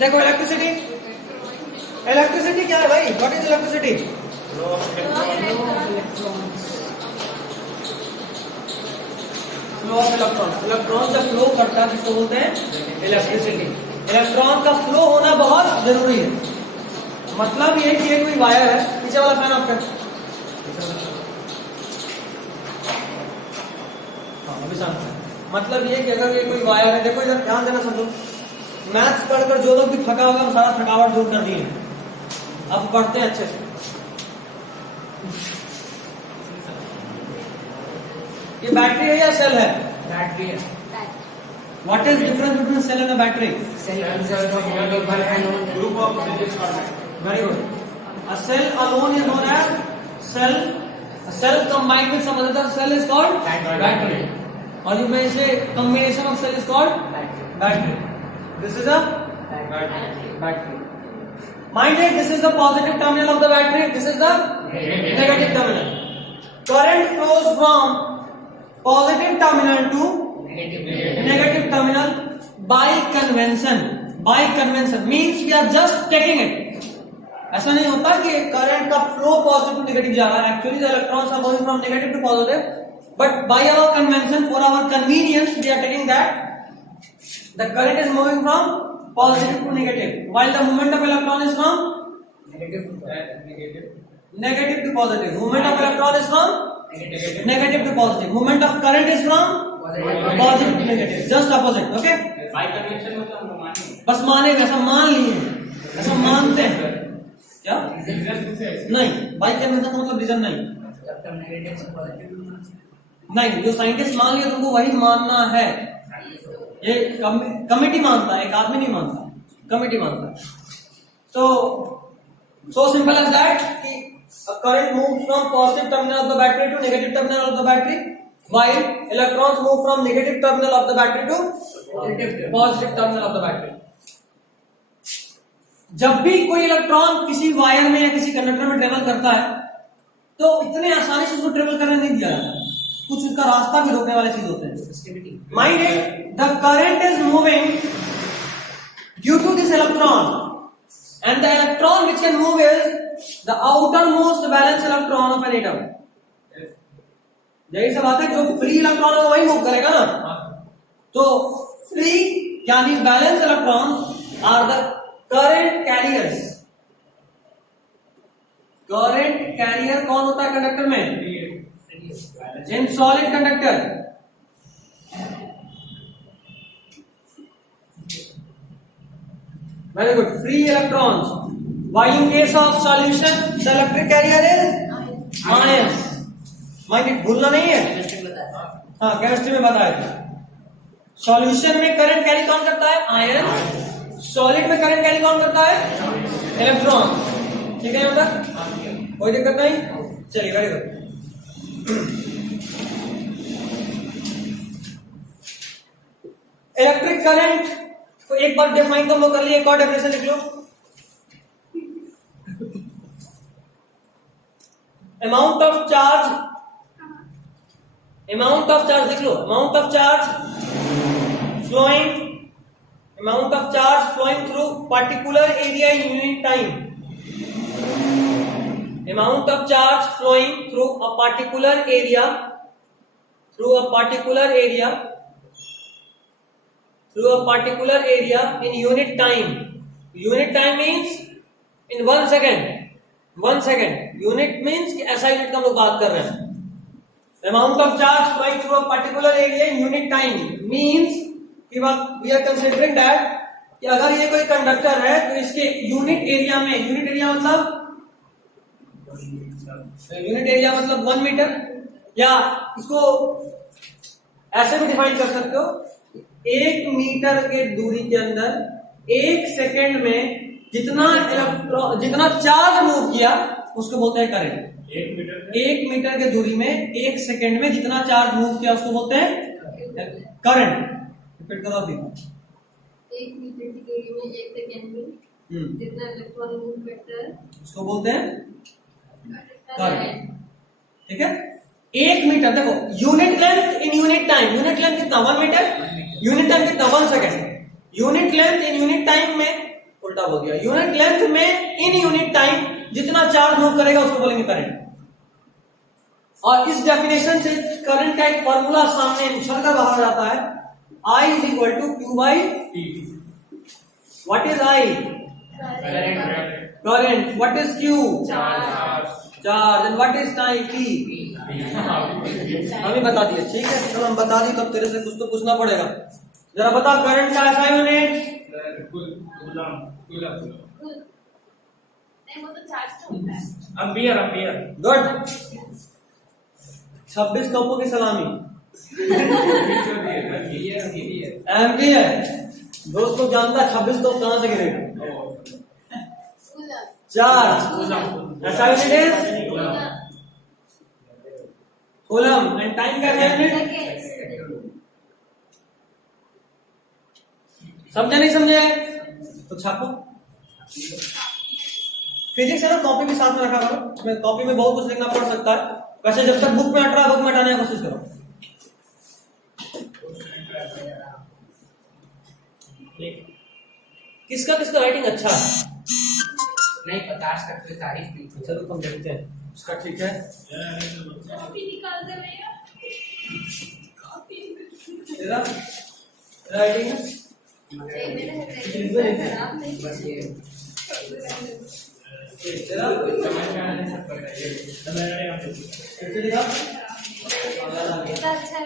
देखो electricity, electricity क्या है भाई? What is electricity? Flow of electron. Electron जब फ्लो करता है जिसको बोलते हैं इलेक्ट्रिसिटी। इलेक्ट्रॉन का फ्लो होना बहुत जरूरी है। मतलब ये कि कोई वायर है, पीछे वाला फैन ऑफ कर। हाँ अभी शांत। मतलब ये कि अगर ये कोई वायर है, देखो इधर ध्यान देना सब लोग। मैथ्स पढ़कर जो लोग भी थका होगा हम सारा थकावट दूर कर दिए। अब पढ़ते हैं अच्छे से। ये बैटरी है या सेल है? बैटरी है। What is difference between cell and battery? Cell consists of one group of cells. Very good. A cell alone is known as cell. A cell combined with some other cell is called battery. Or you may say combination of cell is called battery. This is a battery. Mind it, this is the positive terminal of the battery. This is the negative terminal. Current flows from positive terminal to negative terminal by convention. By convention means we are just taking it. ऐसा नहीं होता कि current का flow positive to negative जा रहा है. Actually the electrons are moving from negative to positive, but by our convention for our convenience we are taking that the current is moving from positive to negative while the movement of electron is from negative to positive. Movement of electron is from negative to positive. Movement of current is from positive to negative. Just opposite. Okay, by convention मतलब मानेंगे, बस मानेंगे, ऐसा मान लिए, ऐसा मानते हैं क्या? नहीं, बाय कन्वेंशन का मतलब रीजन नहीं. नहीं, जो साइंटिस्ट मान लिया तुमको वही मानना है. ये कमिटी मानता है, एक आदमी नहीं मानता, कमिटी मानता है. सो सिंपल एज दैट कि current moves from positive terminal of the battery to negative terminal of the battery, while electrons move from negative terminal of the battery to positive terminal of the battery. जब भी कोई electron किसी wire में या किसी conductor में travel करता है तो इतने आसानी से उसको ट्रेवल करने नहीं दिया जाता. कुछ उसका रास्ता भी रोकने वाले चीज होते हैं. Mind it, the current is moving due to this electron and the electron which can move is the outermost balance electron of an atom. यही सब बात है, जो फ्री इलेक्ट्रॉन है वही मूव करेगा ना. तो फ्री यानी balance electron are the current carriers. Current carrier कौन होता है कंडक्टर में? In solid conductor. Very good. Free electrons. While in case of solution the electric carrier is ions. Mind भूलना नहीं है. हाँ, केमिस्ट्री में बताया था. सॉल्यूशन में करंट कैरी कौन करता है? आयरन. सॉलिड में करंट कैरी कौन करता है? इलेक्ट्रॉन. ठीक है बेटा, कोई दिक्कत नहीं. चलिए, वेरी गुड. इलेक्ट्रिक करंट को एक बार डिफाइन तो कर लिया, एक और डेफिनेशन लिख लो. अमाउंट ऑफ चार्ज लिख लो. Amount of charge flowing through particular area in unit time. Amount of charge flowing through a particular area in unit time. Unit time means in 1 second. 1 second unit means कि ऐसा unit का हम लोग बात कर रहे हैं. Amount of charge flowing through a particular area in unit time means कि we are considering that कि अगर ये कोई कंडक्टर है तो इसके यूनिट एरिया में, यूनिट एरिया मतलब 1 मीटर, या इसको ऐसे भी डिफाइन कर सकते हो. 1 मीटर के दूरी के अंदर 1 सेकेंड में जितना चार्ज मूव किया उसको बोलते हैं करंट. 1 मीटर के दूरी में 1 सेकेंड में जितना चार्ज मूव किया उसको बोलते हैं करंट. रिपीट करो अभी. 1 मीटर की दूरी में 1 सेकेंड में जितना इलेक्ट्रॉन मूव करता है उसको बोलते हैं करंट. ठीक है. 1 मीटर, देखो unit length in unit time. Unit length कितना? 1 मीटर. यूनिट टाइम कितना? 1 second. Unit length in unit time में चार्ज हो गया। यूनिट लेंथ में इन यूनिट टाइम जितना चार्ज मूव करेगा उसको बोलेंगे करंट। और इस डेफिनेशन से करंट का एक फॉर्मूला सामने उछल कर बाहर जाता है, I is equal to Q by T। What is I? Current। What is Q? Charge। And what is time? T। हमें बता दिया, ठीक है। चलो हम बता दी, तब तेरे से कुछ तो पूछना पड़ेगा। जरा बता करंट का ऐसा यूनिट। नहीं वो तो चार्ज तो होता है। एम्पियर। गुड। 26 तोपों की सलामी। एम्पियर। दोस्त लोग जानता है 26 तोप कहां से गिरेगा। चार्ज ऐसा यूनिट है कूलम। एंड टाइम का क्या यूनिट? समझे नहीं समझे तो छापो। फिजिक्स है ना, कॉपी भी साथ में रखा करो। मैं कॉपी में बहुत कुछ लिखना पड़ सकता है, वैसे जब तक बुक में हट रहा है बुक में हटाने की कोशिश करो। किसका किसका राइटिंग अच्छा है? नहीं पता, करते तारीफ नहीं थी। चलो हम देखते हैं उसका। ठीक है, कॉपी निकाल दे भैया। तेरा राइटिंग है खराब नहीं बस ये तेरा समझ में आने सब कर रही है। कैसे लिखा? कितना अच्छा है।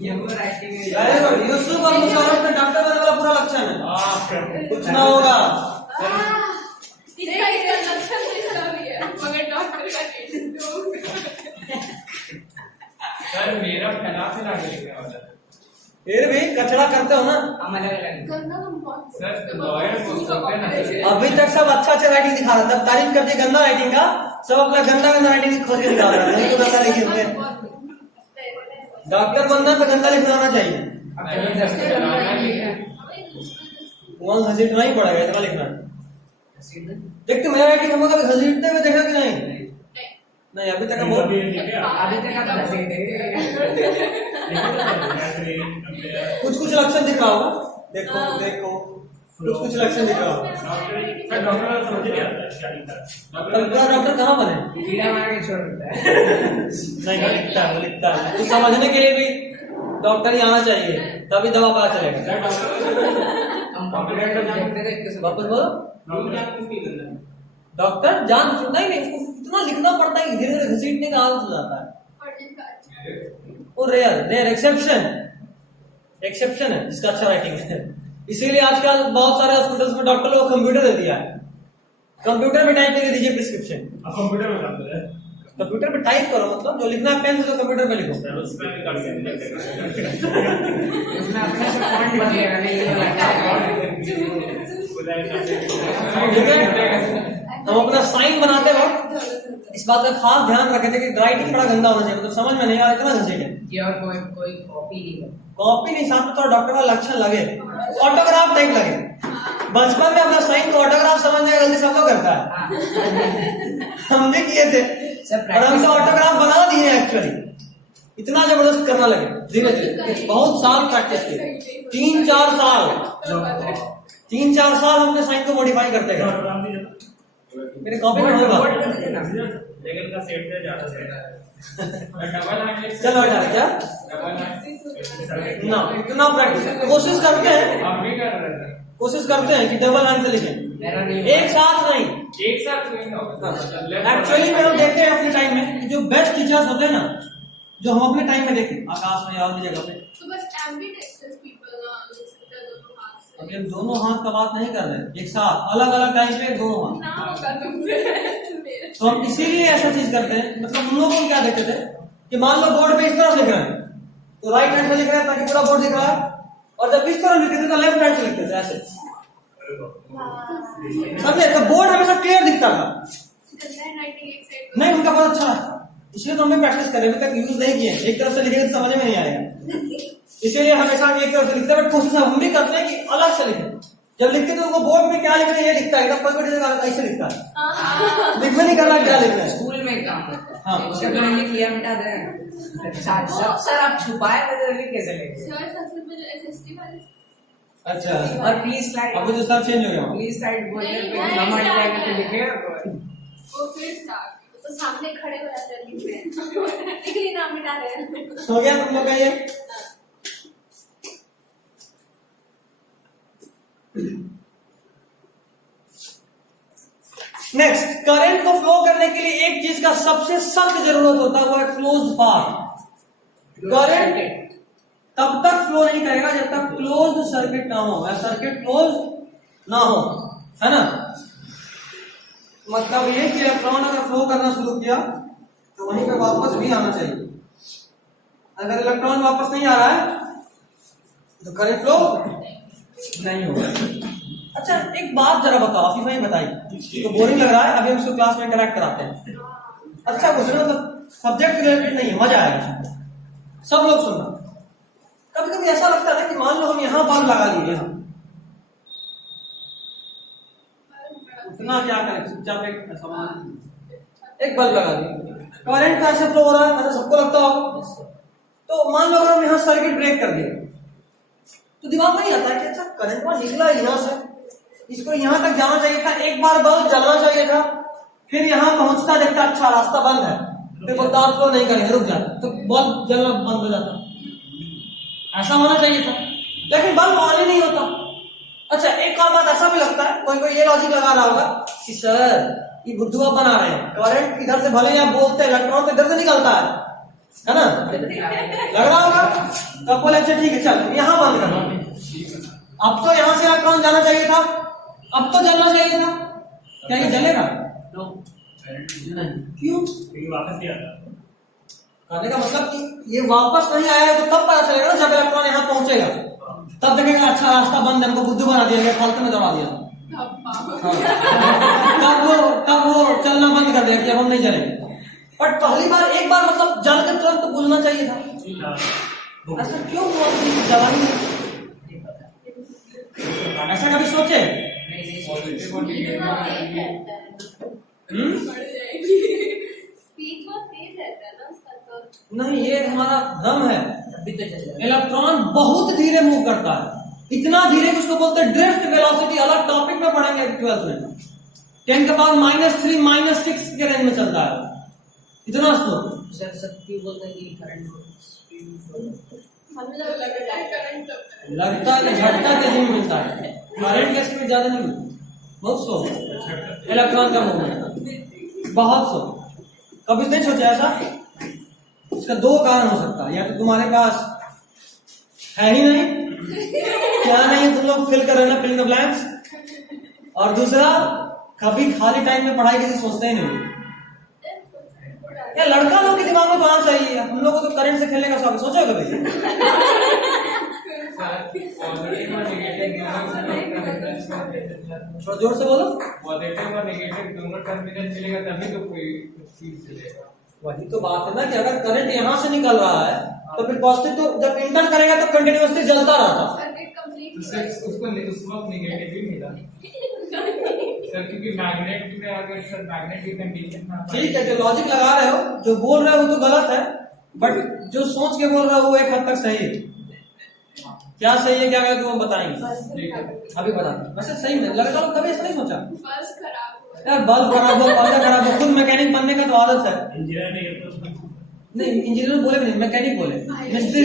ये वो राइटिंग है। Very good. यूसुफ और मुशर्रफ में डॉक्टर बनने वाला पूरा लक्षण है, कुछ ना होगा। इसका लक्षण नहीं खराब है मगर डॉक्टर का सर मेरा फैला लिखने वाला है। फिर भी कचरा करते हो ना। हम अलग करना हम बहुत सर लॉयर को करते ना। अभी तक सब अच्छा अच्छा राइटिंग दिखा रहा था, तब तारीफ कर दी गंदा राइटिंग का, सब अपना गंदा गंदा राइटिंग खोज के निकाल रहा है। नहीं तो गंदा लिखे होंगे। डॉक्टर बनना तो गंदा लिखना आना चाहिए। वहां घसीटना ही पड़ेगा, इतना लिखना है। देख तो मेरा राइटिंग हमको कभी घसीटते हुए देखा कि नहीं? नहीं अभी तक हम अभी तक आप कुछ कुछ लक्षण दिख रहा होगा। देखो देखो कुछ लक्षण दिख रहा होगा। डॉक्टर कहाँ बने? कीड़ा मार के छोड़ देता है। नहीं लिखता है। तो समझने के लिए भी डॉक्टर ही आना चाहिए, तभी दवा पता चलेगा। हम कंप्यूटर तो देखते थे इसके वापस बोलो। डॉक्टर जान नहीं उसको इतना लिखना पड़ता है कि धीरे धीरे घसीटने का आदत हो जाता है। वो रेयर एक्सेप्शन है जिसका अच्छा राइटिंग है। इसीलिए आजकल बहुत सारे हॉस्पिटल्स में डॉक्टर लोग कंप्यूटर दे दिया है, कंप्यूटर में टाइप करके दीजिए प्रिस्क्रिप्शन। कंप्यूटर में डालते हैं। कंप्यूटर पे टाइप करो, मतलब जो लिखना है पेन से तो कंप्यूटर पे लिखो। उसमें अपने से फॉन्ट बदलेगा नहीं। हम अपना साइन बनाते वक्त इस बात का खास ध्यान रखे थे कि राइटिंग बड़ा गंदा होना चाहिए, मतलब समझ में नहीं आ रहा इतना घसीटे। ये और कोई कॉपी नहीं है। कॉपी नहीं, साथ में थोड़ा डॉक्टर का लक्षण लगे, ऑटोग्राफ टाइप लगे। बचपन में अपना साइन को ऑटोग्राफ समझने का गलती सब लोग करता है। हम भी किए थे और हमसे ऑटोग्राफ बना दिए एक्चुअली। इतना जबरदस्त करना लगे धीरे धीरे, बहुत साल प्रैक्टिस किए, 3-4 साल हमने साइन को मॉडिफाई करते गए। मेरे कॉपी में होगा लेकिन का सेट पे ज्यादा सेट है। डबल हैंड चलो हटा क्या डबल हैंड ना इतना प्रैक्टिस कोशिश करते हैं, हम भी कर रहे थे। कोशिश करते हैं कि डबल हैंड से लिखें, मेरा नहीं एक साथ नहीं। एक साथ नहीं होगा। एक्चुअली में हम देखते हैं अपने टाइम में जो बेस्ट टीचर्स होते हैं ना, जो हम अपने टाइम में देखे आकाश में या और जगह पे, तो बस एम्बिडेक्स्ट्रस पीपल लिख सकते हैं दोनों हाथ से। अभी हम दोनों हाथ का बात नहीं कर रहे, एक साथ अलग अलग टाइम पे दोनों हाथ। ना होगा तुमसे। तो हम इसीलिए ऐसा चीज करते हैं, मतलब हम लोगों को क्या देखते थे कि मान लो बोर्ड पे इस तरफ लिख रहे हैं तो राइट हैंड से लिख रहे हैं ताकि पूरा बोर्ड दिख रहा है, और जब इस तरफ लिखते थे तो लेफ्ट हैंड से लिखते थे ऐसे, समझे? तो बोर्ड हमेशा क्लियर दिखता था। नहीं उनका बहुत अच्छा था, इसलिए तो हमें प्रैक्टिस करें, अभी तक यूज नहीं किए। एक तरफ से लिखेंगे तो समझ में नहीं आएगा, इसीलिए हमेशा एक तरफ से लिखते हैं। कोशिश हम भी करते हैं कि अलग से लिखें। जब लिखते तो उनको बोर्ड में क्या लिखना है ये लिखता है, ऐसे लिखता है, लिखना नहीं करना क्या लिखना है। स्कूल में काम करता है। हाँ, उसके तो लिख लिया मिटा दे। सर आप छुपाए तो लिख कैसे लेंगे? सर सबसे पहले एसएसटी वाले अच्छा, और प्लीज स्लाइड, अब तो सर चेंज हो गया। प्लीज स्लाइड बोल नहीं, पे नहीं, हमारे start टाइम पे है। लिखे वो फिर स्टार्ट तो सामने खड़े हो जाते हैं लिख रहे हैं लिख ली नाम मिटा रहे हैं हो गया तुम लोग का ये? नेक्स्ट, करंट को फ्लो करने के लिए एक चीज का सबसे सख्त जरूरत होता है, वो है क्लोज पाथ। करंट तब तक फ्लो नहीं करेगा जब तक क्लोज सर्किट ना हो, या सर्किट क्लोज ना हो, है ना। मतलब ये कि इलेक्ट्रॉन अगर फ्लो करना शुरू किया तो वहीं पे वापस भी आना चाहिए। अगर इलेक्ट्रॉन वापस नहीं आ रहा है तो करंट फ्लो नहीं होगा। अच्छा, एक बात जरा बताओ, आफिफा ही बताइए, तो बोरिंग लग रहा है, अभी हम इसको क्लास में इंटरेक्ट कराते हैं। अच्छा क्वेश्चन, मतलब सब्जेक्ट रिलेटेड नहीं है, मजा आएगा, सब लोग सुनना। कभी कभी ऐसा लगता है कि मान लो हम यहाँ बल्ब लगा लिए, हम इतना क्या करें, चुपचाप एक सामान एक बल्ब लगा दिया, करंट कैसे फ्लो हो रहा है, ऐसा सबको लगता होगा। तो मान लो अगर हम यहाँ सर्किट ब्रेक कर दिए तो दिमाग में नहीं आता कि अच्छा करंट वहां निकला यहाँ से, इसको यहाँ तक जाना चाहिए था, एक बार बल्ब जलना चाहिए था, फिर यहाँ पहुंचता देखता अच्छा रास्ता बंद है, फिर बोलता आप फ्लो नहीं करेंगे, रुक जाता, तो बल्ब जलना बंद हो जाता। ऐसा होना चाहिए था, लेकिन बल्ब ऑन ही नहीं होता। अच्छा, एक और बात ऐसा भी लगता है, कोई कोई ये लॉजिक लगा रहा होगा कि सर ये बुद्धू आप बना रहे हैं, करंट इधर से भले ही आप बोलते हैं, इलेक्ट्रॉन तो इधर से निकलता है ना, लग रहा होगा। तो बोले अच्छा ठीक है, चल यहाँ बंद करना, अब तो यहाँ से इलेक्ट्रॉन जाना चाहिए था, अब तो जलना चाहिए था, क्या ये जलेगा? नहीं, क्यों? वापस नहीं आता। कहने का मतलब कि ये वापस नहीं आया तो तब पता चलेगा ना जब इलेक्ट्रॉन यहाँ पहुंचेगा, तब देखेगा अच्छा रास्ता बंद है, हमको बुद्धू बना दिया गया, फालतू में दौड़ा दिया। तब वो चलना बंद कर देगा कि अब हम नहीं चलेंगे। बट पहली बार एक बार मतलब जल के तुरंत तो बुझना चाहिए था, ऐसा क्यों हुआ कि जला ही नहीं? ऐसा कभी सोचे? स्पीड बहुत तेज रहता है ना उसका, तो नहीं, ये हमारा दम है। अभी तो चल रहा इलेक्ट्रॉन बहुत धीरे मूव करता है, इतना धीरे कि उसको बोलते हैं ड्रिफ्ट वेलोसिटी, अलग टॉपिक में पढ़ेंगे 12th में, 10 के पावर -3 -6 के रेंज में चलता है, इतना स्लो। सर सबकी बोलते हैं कि करंट स्पीड हमें लगता है करंट लगता है झटका तेजी में मिलता है, करंट का स्पीड ज्यादा नहीं मिलती, बहुत स्लो इलेक्ट्रॉन का मूवमेंट, बहुत स्लो। कभी नहीं सोचा ऐसा? इसका दो कारण हो सकता है, या तो तुम्हारे पास है ही नहीं, क्या नहीं है, तुम लोग फिल कर रहे फिल द ब्लैंक्स, और दूसरा कभी खाली टाइम में पढ़ाई की सोचते ही नहीं। या लड़का लोग के दिमाग में बात सही है, हम लोग को तो करंट से खेलने का शौक, सोचो कभी? थोड़ा जोर से बोलो। पॉजिटिव और नेगेटिव दोनों टर्मिनल मिलेगा तभी तो कोई चीज चलेगा। वही तो बात है ना कि अगर करंट यहाँ से निकल रहा है तो फिर पॉजिटिव तो जब इंटर करेगा तो कंटिन्यूअसली जलता रहता। सर्किट कंप्लीट तो सर उसको उस वक्त नेगेटिव ही मिला सर, क्योंकि मैग्नेट में अगर सर मैग्नेट की कंडीशन ना ठीक है, जो लॉजिक लगा रहे हो, जो बोल रहे हो वो तो गलत है, बट जो सोच के बोल रहे हो वो एक हद तक सही है। क्या सही है क्या गलत वो बताएंगे, अभी बताते। वैसे सही में लड़का लोग कभी ऐसा नहीं सोचा बस खराब हुआ यार, बल्ब खराब हो, पर्दा खराब हो, खुद मैकेनिक बनने का तो आदत है। इंजीनियर नहीं है तो नहीं, इंजीनियर बोले भी नहीं, मैकेनिक बोले, मिस्त्री।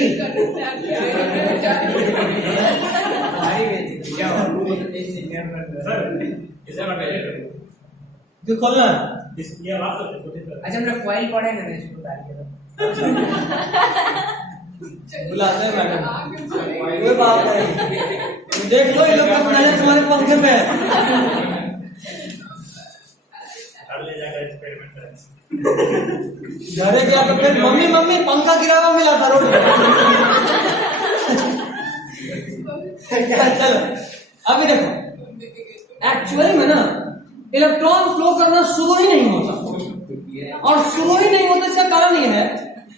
क्या सर इसे बताइए जो खोलना है ये आवाज तो अच्छा मेरा फॉइल पढ़े ना, मैं इसको डाल दिया बुलाते हैं मैडम, कोई बात नहीं, देख लो ये लोग का नजर तुम्हारे पंखे पे है। ले जाकर एक्सपेरिमेंट करें। घरे गया तो फिर मम्मी मम्मी पंखा गिरा हुआ मिला था रोड पे। क्या, चलो अभी देखो, एक्चुअली में ना इलेक्ट्रॉन फ्लो करना शुरू ही नहीं होता, और शुरू ही नहीं होता इसका कारण ये है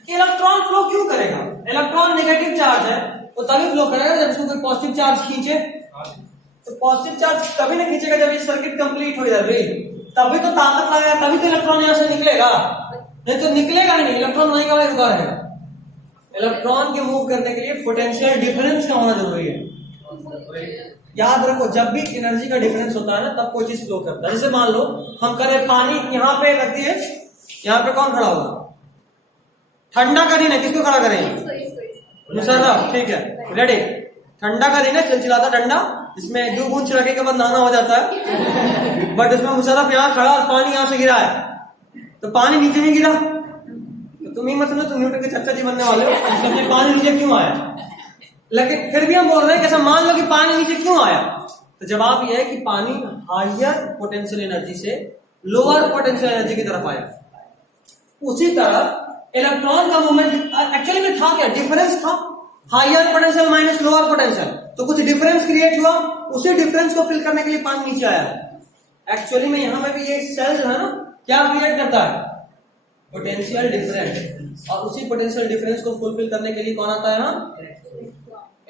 कि इलेक्ट्रॉन फ्लो क्यों करेगा। इलेक्ट्रॉन नेगेटिव चार्ज है, वो तभी फ्लो करेगा जब उसको कोई पॉजिटिव चार्ज खींचे, तो पॉजिटिव चार्ज तभी नहीं खींचेगा जब ये सर्किट कंप्लीट हो जाए, तभी तो ताकत लगेगा, तभी तो इलेक्ट्रॉन यहाँ से निकलेगा, नहीं तो निकलेगा ही नहीं, इलेक्ट्रॉन वहीं का वहीं रुका रहेगा। इलेक्ट्रॉन के मूव करने के लिए पोटेंशियल डिफरेंस का होना जरूरी है, याद रखो, जब भी एनर्जी का डिफरेंस होता है ना तब कोई चीज फ्लो करता है। जैसे मान लो हम करें पानी यहाँ पे रख दिए, यहाँ पे कौन खड़ा होगा? ठंडा का दिन है, किसको खड़ा करेंगे? मुशर्रफ। ठीक है, रेडी। ठंडा का दिन है, चिलचिलाता ठंडा, इसमें 2 बूंद छिड़के के बाद नहाना हो जाता है। बट इसमें मुशर्रफ यहाँ खड़ा और पानी यहाँ से गिरा है, तो पानी नीचे नहीं गिरा। तो तुम ही मत समझो तुम न्यूटन के चाचा जी बनने वाले हो, इसलिए पानी नीचे क्यों आया? लेकिन फिर भी हम बोल रहे हैं कैसा, मान लो कि पानी नीचे क्यों आया, तो जवाब यह है कि पानी हायर पोटेंशियल एनर्जी से लोअर पोटेंशियल एनर्जी की तरफ आया। उसी तरह इलेक्ट्रॉन का मूवमेंट एक्चुअली में था क्या? डिफरेंस था, higher potential minus lower potential, तो कुछ डिफरेंस क्रिएट हुआ, उसी डिफरेंस को फिल करने के लिए पानी नीचे आया। एक्चुअली में यहां पे भी ये सेल जो है ना क्या क्रिएट करता है? पोटेंशियल डिफरेंस, और उसी पोटेंशियल डिफरेंस को फुलफिल करने के लिए कौन आता है यहाँ?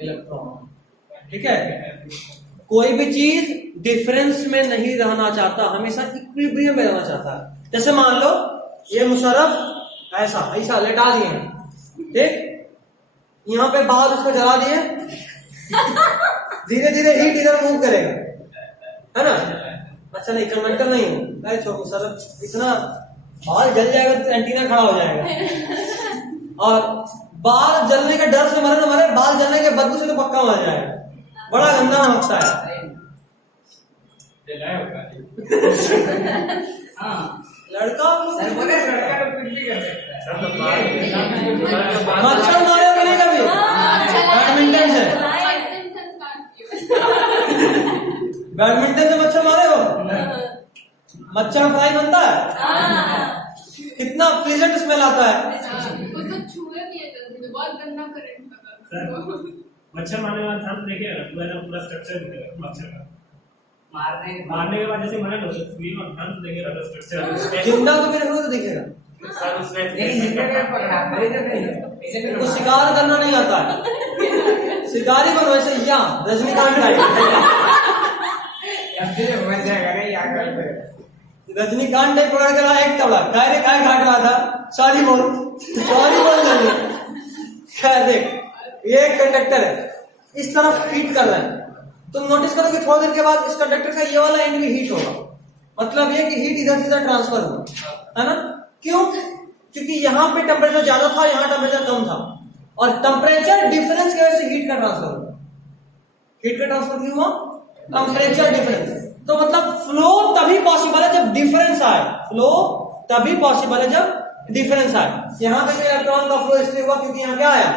इलेक्ट्रॉन। ठीक है, कोई भी चीज डिफरेंस में नहीं रहना चाहता, हमेशा इक्विलिब्रियम में रहना चाहता है। जैसे मान लो ये मुशर्रफ ऐसा ऐसा लेटा दिए, ठीक, यहाँ पे बाल उसको जला दिए, धीरे धीरे हीट इधर मूव करेगा, है ना? अच्छा नहीं, कंडक्टर नहीं हो, अरे छोड़ो मुशर्रफ, इतना बाल जल जाएगा तो एंटीना खड़ा हो जाएगा। और बाल जलने के डर से मरे ना मरे, बाल जलने के बदबू से तो पक्का मर जाएगा, बड़ा गंदा होता है। लड़का मच्छर मारे कि नहीं कभी? बैडमिंटन से मच्छर मारे हो? मच्छर फ्राई बनता है, कितना प्लीजेंट स्मेल आता है। मच्छर मारने वाला था देखिए पूरा स्ट्रक्चर मच्छर का मारने के बाद जैसे मरे लो और ध्यान से देखिएगा स्ट्रक्चर जिंदा तो मेरे को तो दिखेगा, कुछ शिकार करना नहीं आता है, शिकारी बनो ऐसे या रजनीकांत रजनीकांत टाइप पकड़ कर एक तबला काय घाट रहा था, सॉरी बोल देख ये एक कंडक्टर है, इस तरफ हीट कर रहा है, तुम नोटिस करो कि थोड़ी देर के बाद इस कंडक्टर का ये वाला एंड भी हीट होगा, मतलब ये कि हीट इधर से इधर ट्रांसफर होगा, है ना? क्यों? क्योंकि यहाँ पे टेम्परेचर ज्यादा था, यहाँ टेम्परेचर कम था, और टेम्परेचर डिफरेंस की वजह से हीट का ट्रांसफर हुआ। हीट का ट्रांसफर क्यों हुआ? Temperature difference. तो मतलब फ्लो तभी पॉसिबल है जब डिफरेंस आए, फ्लो तभी पॉसिबल है जब डिफरेंस आए। यहाँ पे इलेक्ट्रॉन का फ्लो इसलिए हुआ क्योंकि यहाँ क्या आया?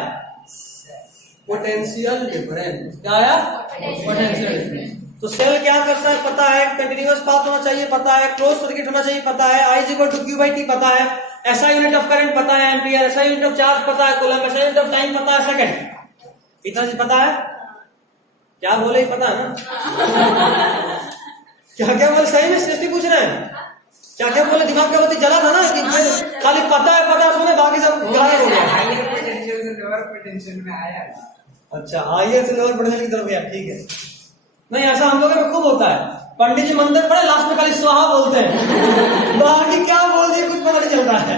Potential difference. क्या आया? Potential difference. तो सेल क्या करता है पता है, कंटिन्यूअस पाथ होना चाहिए पता है, क्लोज सर्किट होना चाहिए पता है, I = Q/T पता है, ऐसा यूनिट ऑफ करंट पता है एम्पियर, ऐसा यूनिट ऑफ चार्ज पता है कूलम, ऐसा यूनिट ऑफ टाइम पता है सेकंड। इतना चीज पता है, क्या बोले ही पता है ना? क्या बोले? सही में सीरियसली पूछ रहे हैं? क्या बोले? दिमाग का बत्ती जला था ना कि खाली पता है सुने, बाकी सब गायब हो गया। अच्छा, हायर से लोअर पोटेंशियल की तरफ गया, ठीक है। नहीं, ऐसा हम लोगों में खूब होता है, पंडित जी मंदिर पढ़े लास्ट में खाली स्वाहा बोलते हैं, बाकी क्या बोल दिए कुछ पता नहीं चलता है।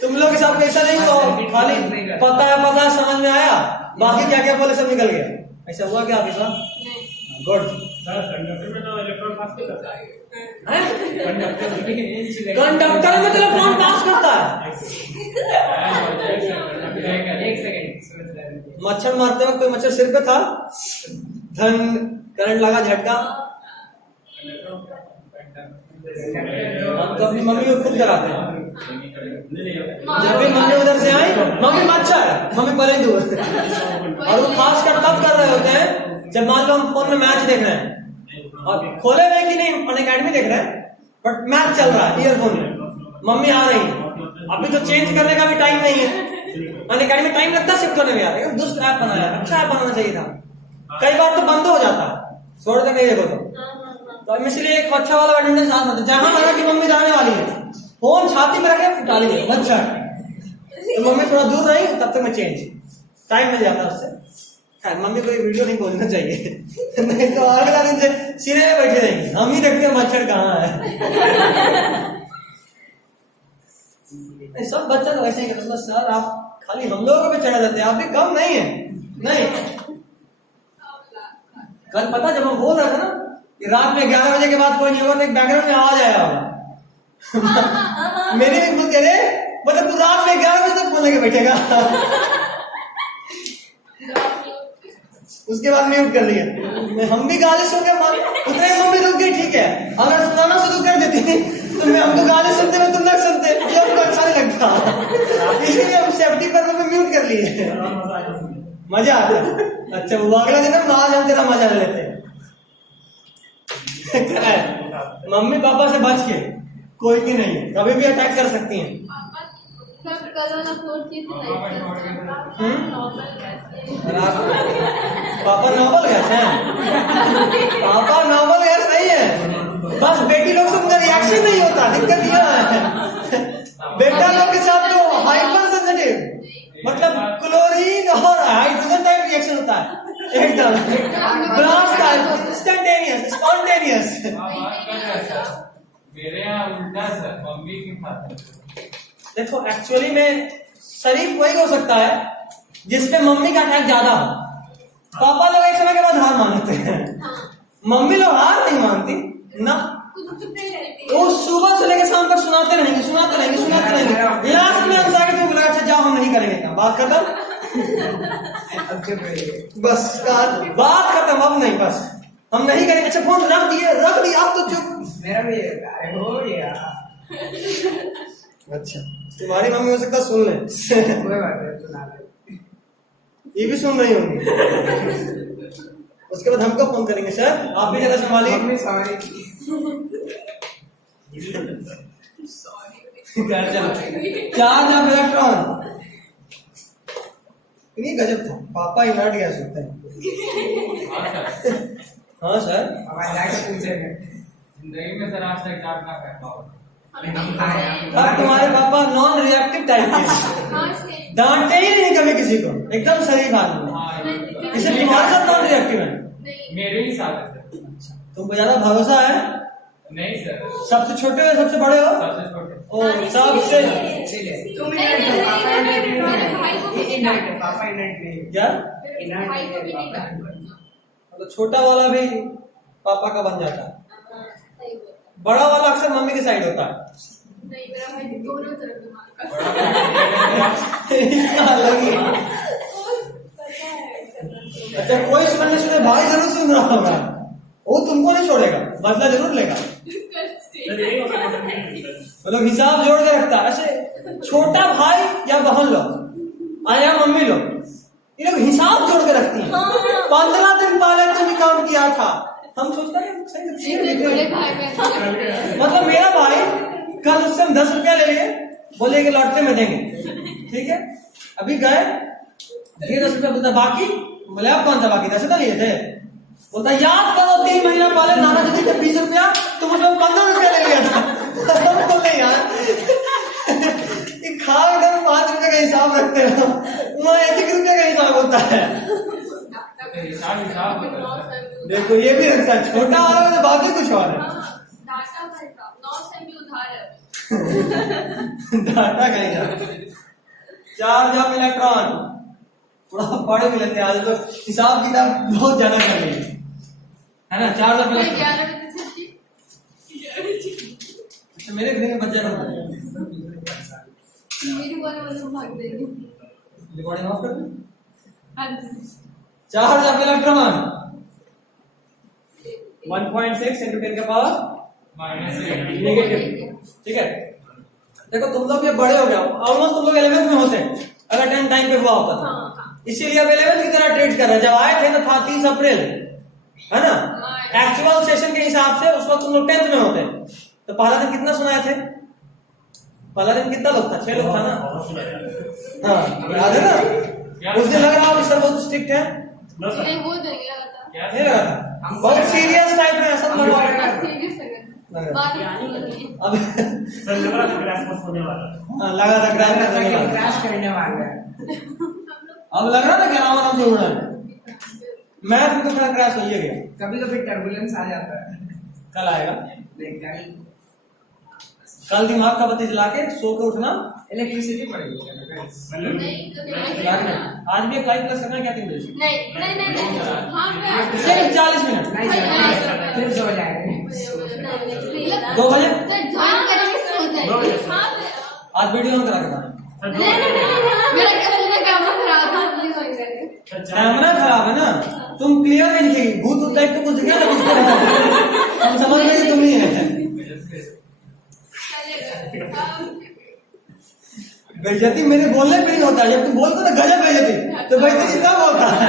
तुम लोग के साथ ऐसा नहीं हो, खाली पता है समझ में आया, बाकी क्या क्या बोले सब निकल गया। ऐसा हुआ क्या आपके साथ? गुड। कंडक्टर में तो इलेक्ट्रॉन पास करता है, कंडक्टर में तो इलेक्ट्रॉन पास करता है। एक सेकंड, मच्छर मारते वक्त कोई मच्छर सिर पे था, धन करंट लगा झटका, हम तो अपनी मम्मी को खुद डराते हैं। जब भी मम्मी उधर से आई, मम्मी मच्छर, मम्मी पहले दूर। और वो खास कर तब कर रहे होते हैं जब मान लो हम फोन में मैच देख रहे हैं और खोले हुए कि नहीं अनअकैडमी देख रहे हैं, बट मैच चल रहा है ईयरफोन में, मम्मी आ रही है, अभी तो चेंज करने का भी टाइम नहीं है। अनअकैडमी टाइम लगता है शिफ्ट होने में, यार दुष्ट ऐप बनाया, अच्छा ऐप बनाना चाहिए था। कई बार तो बंद हो जाता है, छोड़ कर नहीं देखो तो इसलिए एक अच्छा वाला बैडमिंटन साथ में जहां लगा कि मम्मी जाने वाली है, फोन छाती में रखे डाली गई मच्छर, तो मम्मी थोड़ा दूर रही, तब तक मैं चेंज टाइम मिल जाता उससे। मम्मी को ये वीडियो नहीं बोलना चाहिए नहीं तो अगला दिन से सिरे में बैठे रहेंगे, हम ही देखते हैं मच्छर कहाँ है। सब बच्चा तो वैसे ही करते, सर आप खाली हम लोगों पे चढ़ा जाते हैं, आप भी कम नहीं है। नहीं कल पता जब हम बोल रहे थे ना कि रात में 11 बजे के बाद कोई नहीं होगा तो एक बैकग्राउंड में आवाज आया होगा। मेरे भी बोल कह रहे मतलब तू रात में 11 बजे तक फोन लेके बैठेगा। उसके बाद म्यूट कर दिया। हम भी गाली सुन के उतने मम्मी रुक गई, ठीक है, अगर सुनाना शुरू कर देती तो मैं हमको गाली सुनते हुए तुम लोग सुनते, ये हमको अच्छा नहीं लगता, इसलिए हम सेफ्टी पर म्यूट कर लिए। मजा आता है। अच्छा वो अगला दिन हम आज हम तेरा मजा लेते हैं। मम्मी पापा से बच के कोई भी नहीं, कभी भी अटैक कर सकती हैं। पापा नॉवल गैस है, पापा नॉवल गैस नहीं है, बस बेटी लोग से उनका रिएक्शन नहीं होता, दिक्कत यह है। बेटा लोग के साथ तो हाइपर सेंसिटिव, मतलब क्लोरीन और हाइड्रोजन टाइप रिएक्शन होता है एकदम, ब्लास्ट टाइप, इंस्टेंटेनियस, स्पॉन्टेनियस। मेरे यहाँ उल्टा सर, मम्मी की खाते। देखो एक्चुअली में शरीफ वही हो सकता है जिसपे मम्मी का अटैक ज्यादा हो। पापा लोग एक समय के बाद हार मानते हैं, मम्मी लोग हार नहीं मानती ना, वो सुबह से लेकर शाम तक सुनाते रहेंगे, सुनाते रहेंगे, सुनाते रहेंगे, लास्ट में हम जाके तुम बोला अच्छा जाओ हम नहीं करेंगे, क्या बात खत्म। बस बात खत्म, अब नहीं, बस हम नहीं करेंगे। अच्छा फोन रख दिए अब तो चुप। मेरा भी हो गया। अच्छा तुम्हारी मम्मी हो सकता सुन ले। कोई बात नहीं, सुना दे। ये भी सुन रही होंगी। उसके बाद हमको फोन करेंगे, सर आप भी जरा संभालिए। Mummy sorry. Charge of electron इतनी गजब था, पापा ही लौट गया सोते हैं। हाँ सर हमारे लाइफ पूछेंगे जिंदगी में सर आज तक डांट ना कर पाओ। अब तुम्हारे पापा नॉन रिएक्टिव टाइप के, डांटते ही नहीं कभी किसी को, एकदम सही बात। इसे तुम्हारे साथ नॉन रिएक्टिव है, मेरे ही साथ है सर। तुमको ज्यादा भरोसा है? नहीं सर, सबसे छोटे हो सबसे बड़े हो? सबसे छोटे। ओ सबसे पापा इनट नहीं क्या भाई को भी नहीं करना। मतलब छोटा वाला भी पापा का बन जाता है, बड़ा वाला अक्सर मम्मी के साइड होता है। नहीं, मेरा भाई दोनों तरफ से मारता है। इसका अलग ही है। अच्छा कोई सुनने सुने भाई जरूर सुन रहा होगा, वो तुमको नहीं छोड़ेगा, बदला जरूर लेगा। मतलब हिसाब जोड़ के रखता है। ऐसे छोटा भाई या बहन लोग या मम्मी लोग, ये लोग हिसाब जोड़ के रखती हैं। 15 दिन पहले तुमने काम किया था, हम सोचते हैं मतलब मेरा भाई कल उससे हम 10 रुपया ले लिए, बोले कि लौटते में देंगे, ठीक है, अभी गए ये 10 रुपया, बोलता बाकी, बोले आप कौन सा बाकी 10 रुपया लिए थे, बोलता याद करो 3 महीना पहले नाना जी के 20 रुपया तुम उसमें 15 रुपया ले लिया था। बोलते यार खाओ इधर 5 रुपए का हिसाब रखते हो, वहाँ 1 रुपये का हिसाब होता है। हिसाब होता है। देखो ये भी रखता है, छोटा वाला में तो बाकी कुछ और है। डाटा कहीं जा, चार्ज ऑफ इलेक्ट्रॉन थोड़ा पढ़ भी लेते हैं आज तो, हिसाब किताब बहुत ज्यादा कर रही है ना। चार्ज ऑफ इलेक्ट्रॉन अच्छा मेरे घर में बच्चा भाग देंगे। रिकॉर्डिंग ऑफ कर दूं? चार्ज ऑफ इलेक्ट्रॉन 1.6 × 10 के पावर -8 नेगेटिव, ठीक है। देखो तुम लोग ये बड़े हो गए, ऑलमोस्ट तुम लोग 11th में होते अगर 10 टाइम पे हुआ होता था, इसीलिए अब 11th की तरह ट्रीट कर रहे। जब आए थे तो था 30 अप्रैल, है ना, एक्चुअल सेशन के हिसाब से उस वक्त तुम लोग 10th में होते, तो पहला दिन कितना सुनाए थे? पहला दिन कितना लोग था? 6 लोग था ना। हाँ याद है ना, उस दिन लग रहा हो सर बहुत स्ट्रिक्ट है, नहीं वो तो नहीं लगा था। नहीं लगा था, बहुत सीरियस टाइप में ऐसा लग रहा है। सीरियस लगा बात नहीं। अब सर लग रहा था क्रैश कोर्स होने वाला, लगा था क्रैश करने वाला है। अब लग रहा था कि आराम से उड़ रहा है, मैथ में तो थोड़ा क्रैश हो ही गया। कभी कभी टर्बुलेंस आ जाता है। कल आएगा नहीं कल कल दिमाग का बत्ती जला के सो के उठना, इलेक्ट्रिसिटी पड़ेगी मतलब नहीं तो जागना। आज भी एक लाइव क्लास करना है क्या 3 बजे से? नहीं हाँ सिर्फ 40 मिनट। फिर सो जाएंगे। 2 बजे सर ज्वाइन करेंगे सो जाएंगे। हाँ आज वीडियो ऑन करा के बताना। नहीं मेरा कैमरा खराब है, प्लीज ज्वाइन करेंगे। कैमरा खराब है ना, तुम क्लियर नहीं दिखेगी, भूत उत टाइप का कुछ दिखा ना उसको हम समझ गए कि तुम ही है। बेइज्जती मेरे बोलने पे नहीं होता, जब तुम बोलते ना गजब बेइज्जती, तो बेइज्जती कब होता है?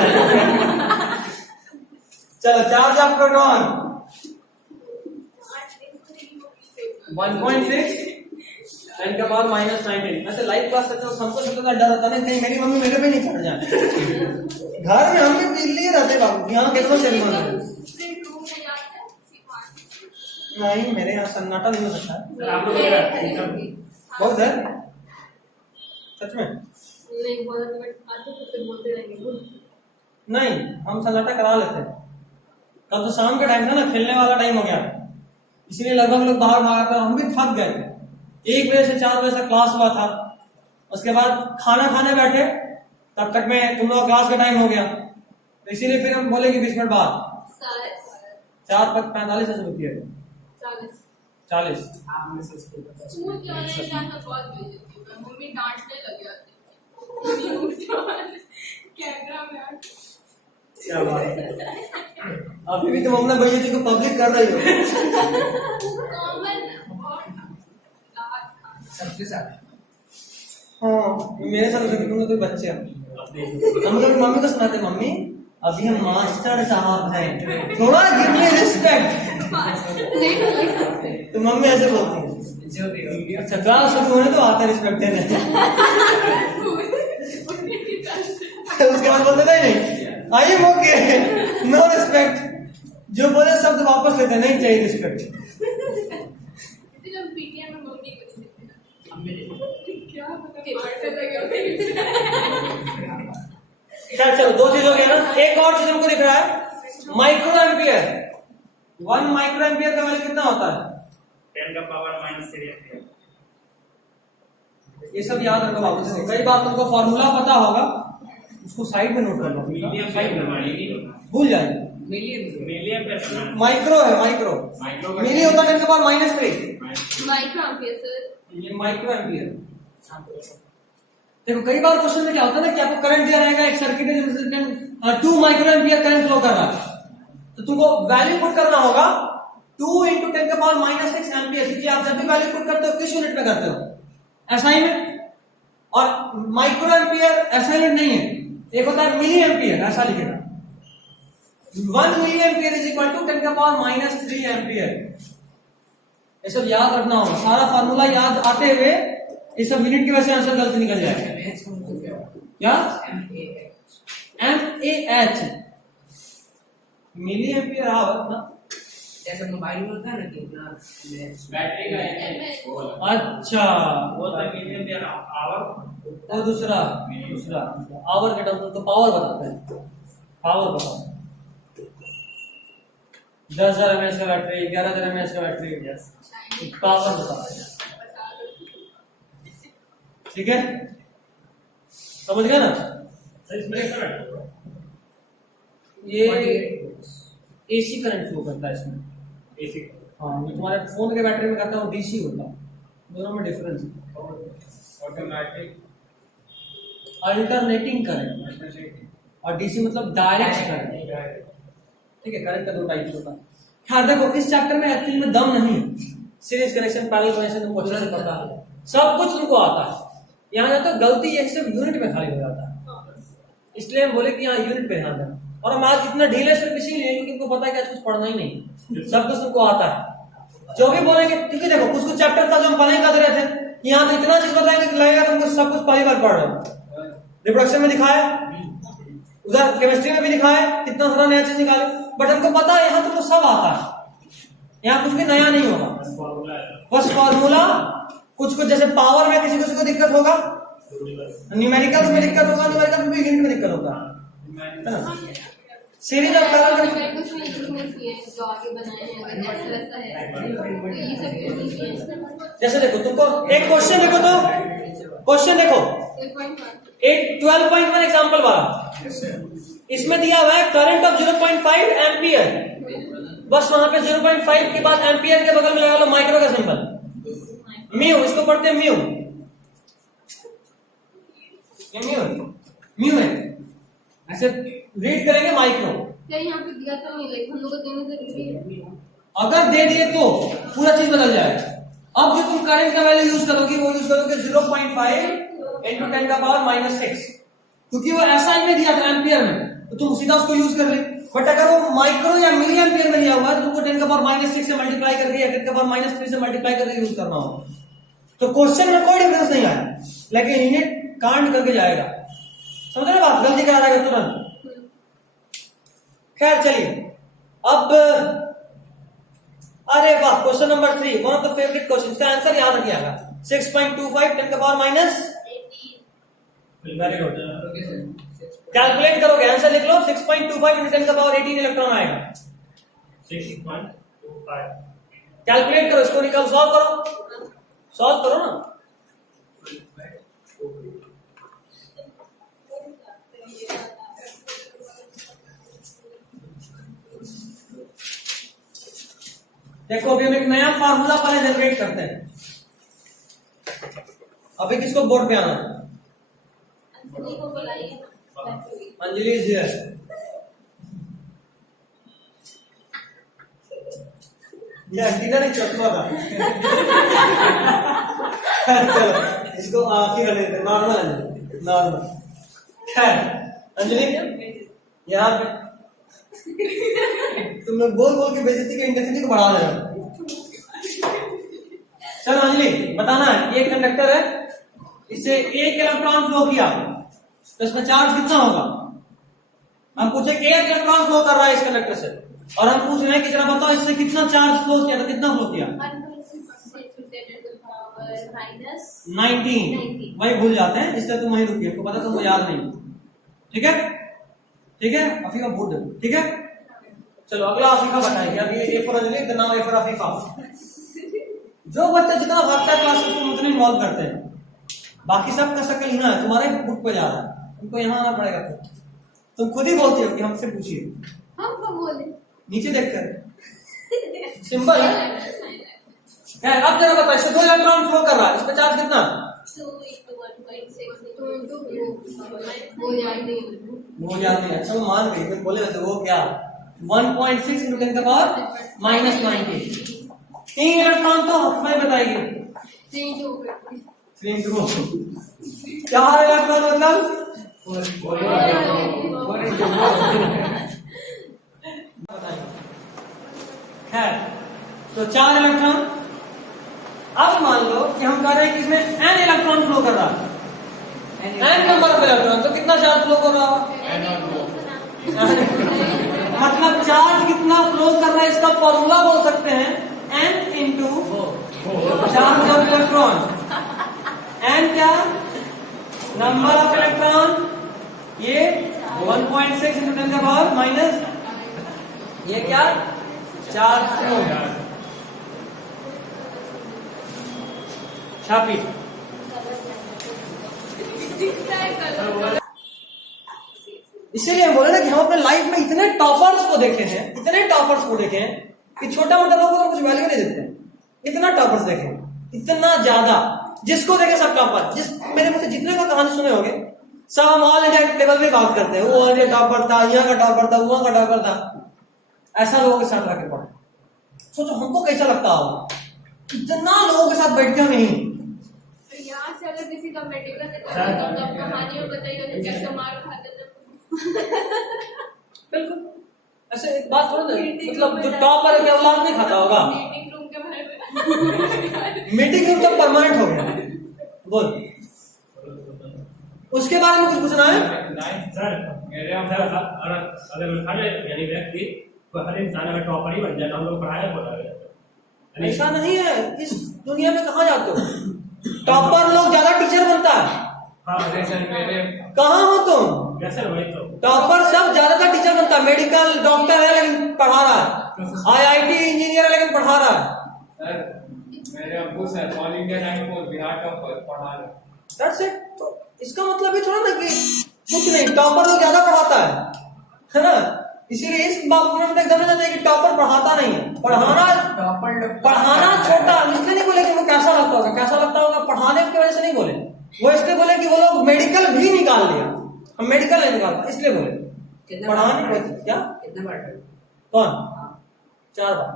चलो चार्ज ऑफ प्रोटॉन 1.6 10 का पावर -19। ऐसे लाइव क्लास करते हो सबको सबसे ज्यादा डर होता है कहीं मेरी मम्मी मेरे पे नहीं चढ़ जाए। घर में हम भी दिल्ली रहते बाबू, यहाँ कितना चली माना नहीं, मेरे यहाँ सन्नाटा नहीं हो सकता है। सर आप लोग बहुत है सच में नहीं बोला तो बट आते तो फिर बोलते रहेंगे। नहीं, हम सन्नाटा करा लेते हैं। तब तो शाम का टाइम था ना, खेलने वाला टाइम हो गया, इसलिए लगभग लोग बाहर भागा था, हम भी थक गए थे। 1 बजे से 4 बजे तक क्लास हुआ था, उसके बाद खाना खाने बैठे तब तक में तुम लोग क्लास का टाइम हो गया, तो इसीलिए फिर हम बोले कि 20 मिनट बाद 4:45 से रुकिए 40। आपने सच बोला। स्कूल के ऑनलाइन क्लास में बहुत बिजी थी मैं, मम्मी डांटने लग जाती थी कैमरा में आके। क्या बात है। अभी भी तुम अपना बेइज्जती को पब्लिक कर रही हो। कॉमन सबके साथ हाँ, मेरे साथ तुम लोग तो बच्चे हो। हम लोग मम्मी को सुनाते, मम्मी अभी हम मास्टर साहब हैं, थोड़ा गिव मी रिस्पेक्ट। तो मम्मी ऐसे बोलती है। जो भी अच्छा क्लास शुरू होने तो आता रिस्पेक्ट देने। उसके बाद बोलते नहीं I am okay no respect, जो बोले शब्द वापस लेते नहीं चाहिए रिस्पेक्ट। इसलिए हम पीटीएम में मम्मी को देते हैं क्या पता मारते थे चलो 2 चीज हो गया ना, एक और चीज हमको दिख रहा है माइक्रो एम्पियर। 1 माइक्रो एम्पियर का वैल्यू कितना होता है? 10 का पावर -3 एम्पीयर। ये सब याद रखो बाबू। कई बार तुमको फॉर्मूला पता होगा, उसको साइड में नोट कर लो, मीडियम साइड में भूल जाए। मिलियन परसेंट माइक्रो है, माइक्रो मिली होता है 10 का पावर -3, माइक्रो एम्पियर सर। ये माइक्रो एम्पियर। देखो कई बार क्वेश्चन में क्या होता है ना कि आपको करंट दिया रहेगा, एक सर्किट है जिसमें 2 माइक्रो एम्पियर करंट फ्लो कर रहा है, तो तुमको वैल्यू पुट करना होगा 2 × 10 का पावर -6 एम्पियर, क्योंकि आप जब भी वैल्यू पुट करते हो किस यूनिट में करते हो? SI में। और माइक्रो एम्पियर SI यूनिट नहीं है, एक होता है मिली एम्पियर, ऐसा लिखेगा 1 milliampere is equal to 10 का पावर -3 एम्पियर। ये सब याद रखना होगा, सारा फार्मूला याद आते हुए ये सब यूनिट की वजह से आंसर गलत निकल जाएगा। क्या MAH मिली एम्पियर आवर ना, जैसे मोबाइल में होता है ना कि अपना बैटरी का अच्छा वो तो मिलियन एम्पीयर आवर। वो दूसरा आवर के टर्म तो पावर बताते हैं, पावर बताओ 10,000 mAh का बैटरी, 11,000 mAh का बैटरी, पावर बताओ। ठीक है, समझ गए ना? सर इसमें कैसा बैटरी? ये AC करंट फ्लो करता है इसमें। एसी हाँ, जो तुम्हारे फोन के बैटरी में करता है वो DC होता है, दोनों में डिफरेंस है। ऑटोमेटिक अल्टरनेटिंग करंट और DC मतलब डायरेक्ट करंट। ठीक है, करंट का 2 टाइप्स होता है। हाँ देखो, इस चैप्टर में एक्चुअली में दम नहीं है, सीरीज कनेक्शन, पैरेलल कनेक्शन तुमको अच्छे से पता है, सब कुछ तुमको आता है। यहाँ जाता गलती ये सिर्फ यूनिट में खाली हो जाता है, इसलिए हम बोले कि यहाँ यूनिट पे ध्यान देना। और हम आज इतना ढीले सिर्फ इसीलिए क्योंकि तुमको पता है कि आज कुछ पढ़ना ही नहीं, सब कुछ तुमको आता है। जो भी बोलेंगे, क्योंकि देखो कुछ कुछ चैप्टर था जो हम पढ़ाई कर रहे थे, यहाँ तो इतना चीज बताएंगे कि लगेगा तुमको सब कुछ पहली बार पढ़ रहे हो। रिप्रोडक्शन में दिखाया, उधर केमिस्ट्री में भी दिखाया, कितना सारा नया चीज निकाले, बट हमको पता है यहाँ तुमको सब आता है, यहाँ कुछ भी नया नहीं होगा, बस फॉर्मूला। कुछ कुछ जैसे पावर में किसी को दिक्कत होगा, न्यूमेरिकल्स में दिक्कत होगा, न्यूमेरिकल में भी यूनिट में दिक्कत होगा, है ना? सीरीज ऑफ पैरेलल कुछ नहीं है जो आगे बनाए हैं, अगर ऐसा है तो ये सब जैसे देखो तुमको एक क्वेश्चन देखो, तो क्वेश्चन देखो 12.1 एग्जांपल वाला, इसमें दिया हुआ है करंट ऑफ 0.5 एम्पियर, बस वहां पे 0.5 के बाद एम्पियर के बगल में लगा लो माइक्रो का सिंबल, म्यू, इसको पढ़ते हैं म्यू, ये म्यू है, ऐसे रीड करेंगे माइक्रो। क्या यहाँ पे दिया तो नहीं, लाइक हम लोग को देने जरूरी है? अगर दे दिए तो पूरा चीज बदल जाएगा। अब जो तुम करंट का वैल्यू यूज करोगे वो यूज करोगे 0.5 इंटू 10 का पावर -6, क्योंकि वो एसआई में दिया था एम्पियर में, तो तुम सीधा उसको यूज कर ले। बट अगर वो माइक्रो या मिली एम्पियर में दिया हुआ है तो तुमको 10 का पावर -6 से मल्टीप्लाई करके या 10 का पावर -3 से मल्टीप्लाई करके यूज करना होगा। तो क्वेश्चन में कोई डिफरेंस नहीं आया, लेकिन इन्हें कांड करके जाएगा। समझ रहे बात, गलती करा जाएगा तुरंत। खैर चलिए अब, अरे वाह, question number 3, one of the favourite question, इसका आंसर याद रखिएगा 6.25 10 का power minus, very good. Calculate करोगे, आंसर लिख लो, 6.25 इंटू 10 का पावर 18 इलेक्ट्रॉन आएगा। 6.25 कैलकुलेट करो, इसको निकाल, सॉल्व करो ना। देखो अभी हम एक नया फार्मूला पहले जनरेट करते हैं। अभी किसको बोर्ड पे आना है? अंजलि को बुलाइए। अंजलि जी है। ये अंकिता ने चौथा था। चलो इसको आखिर कर लेते हैं, नॉर्मल। खैर अंजलि यहाँ पे तुम लोग बोल के बेइज्जती की इंटेंसिटी को बढ़ा रहे हो। चलो अंजलि बताना है, ये कंडक्टर है, इससे एक इलेक्ट्रॉन फ्लो किया तो इसमें चार्ज कितना होगा? हम पूछे एक इलेक्ट्रॉन फ्लो कर रहा है इस कंडक्टर से, और हम पूछ रहे हैं कि जरा बताओ इससे कितना चार्ज फ्लो किया, तो कितना फ्लो किया? 19। वही भूल जाते हैं, इसलिए तुम वही रुकिए, आपको पता तुमको याद नहीं। ठीक है अफीफा बोल दो। ठीक है चलो अगला अफीफा बताएंगे। अब ये ए फॉर अंजलि, द नाम ए फॉर अफीफा। जो बच्चा जितना भागता है क्लास में उसको उतने इन्वॉल्व करते हैं, बाकी सब का शक्ल यहाँ है, तुम्हारे बुक पे जा रहा है, तुमको यहाँ आना पड़ेगा। फिर तुम खुद ही बोलती हो कि हमसे पूछिए, हम को बोले नीचे देखकर, सिंपल है। अब जरा बताइए, इससे 2 इलेक्ट्रॉन फ्लो कर रहा है, इसमें चार्ज कितना? 2 याद नहीं। अच्छा वो मान गई, फिर बोले तो वो क्या 1.6 इंटू 10 का पावर -19। 3 इलेक्ट्रॉन तो मैं बताइए 3 इंटू 4 इलेक्ट्रॉन मतलब खैर तो 4 इलेक्ट्रॉन। अब मान लो कि हम कह रहे हैं कि इसमें n इलेक्ट्रॉन फ्लो कर रहा है, n नंबर ऑफ इलेक्ट्रॉन, तो कितना चार्ज फ्लो कर रहा होगा? मतलब चार्ज कितना फ्लो कर रहा है इसका फॉर्मूला बोल सकते हैं n into charge of electron. n क्या? नंबर ऑफ इलेक्ट्रॉन, ये 1.6 इंटू 10 का पावर माइनस, ये क्या? Charge flow. छापी इसीलिए हम बोले ना कि हम अपने लाइफ में इतने टॉपर्स को देखे हैं कि छोटा मोटा लोगों को कुछ वैल्यू नहीं देते हैं। इतना टॉपर्स देखे, इतना ज्यादा, जिसको देखे सब टॉपर। मेरे मुझसे जितने का कहानी सुने होंगे सब हम ऑल इंडिया लेवल पे बात करते हैं, वो ऑल इंडिया टॉपर था, यहाँ का टॉपर था, वहां का टॉपर था। ऐसा लोगों के साथ रह के पढ़े, सोचो हमको कैसा लगता होगा, इतना लोगों के साथ बैठ के नहीं। यहाँ से अगर किसी का मेडिकल निकालेगा तो कहानियों बताइएगा कि कैसे मार खाते थे। बिल्कुल ऐसे एक बात थोड़ा ना, मतलब जो टॉपर है क्या औलाद नहीं खाता होगा? मीटिंग रूम के बारे में मीटिंग रूम तो परमानेंट हो गया। बोल, उसके बारे में कुछ पूछना है? सर अगर हर यानी व्यक्ति हर इंसान अगर टॉपर ही बन जाए तो हम लोग पढ़ाया बोला गया। ऐसा नहीं है, इस दुनिया में कहाँ जाते हो? टॉपर लोग ज्यादा टीचर बनता है। कहाँ हो तुम? टॉपर सब ज्यादातर टीचर बनता है। मेडिकल डॉक्टर है लेकिन पढ़ा रहा है, IIT इंजीनियर है लेकिन पढ़ा रहा है। मेरे अब्बू sir all India rank 4 Bihar topper पढ़ा रहे। That's it. तो इसका मतलब ये थोड़ा ना कि कुछ नहीं, टॉपर तो ज्यादा पढ़ाता है ना। इसीलिए इस बात में हम एकदम जानते हैं कि टॉपर पढ़ाता नहीं है। पढ़ाना छोटा इसलिए नहीं बोले कि वो कैसा लगता होगा, कैसा लगता होगा पढ़ाने की वजह से नहीं बोले, वो इसलिए बोले कि वो लोग मेडिकल भी निकाल लिया, हम मेडिकल नहीं निकालता इसलिए बोले पढ़ाने की वजह। क्या कितने बार कौन 4 बार।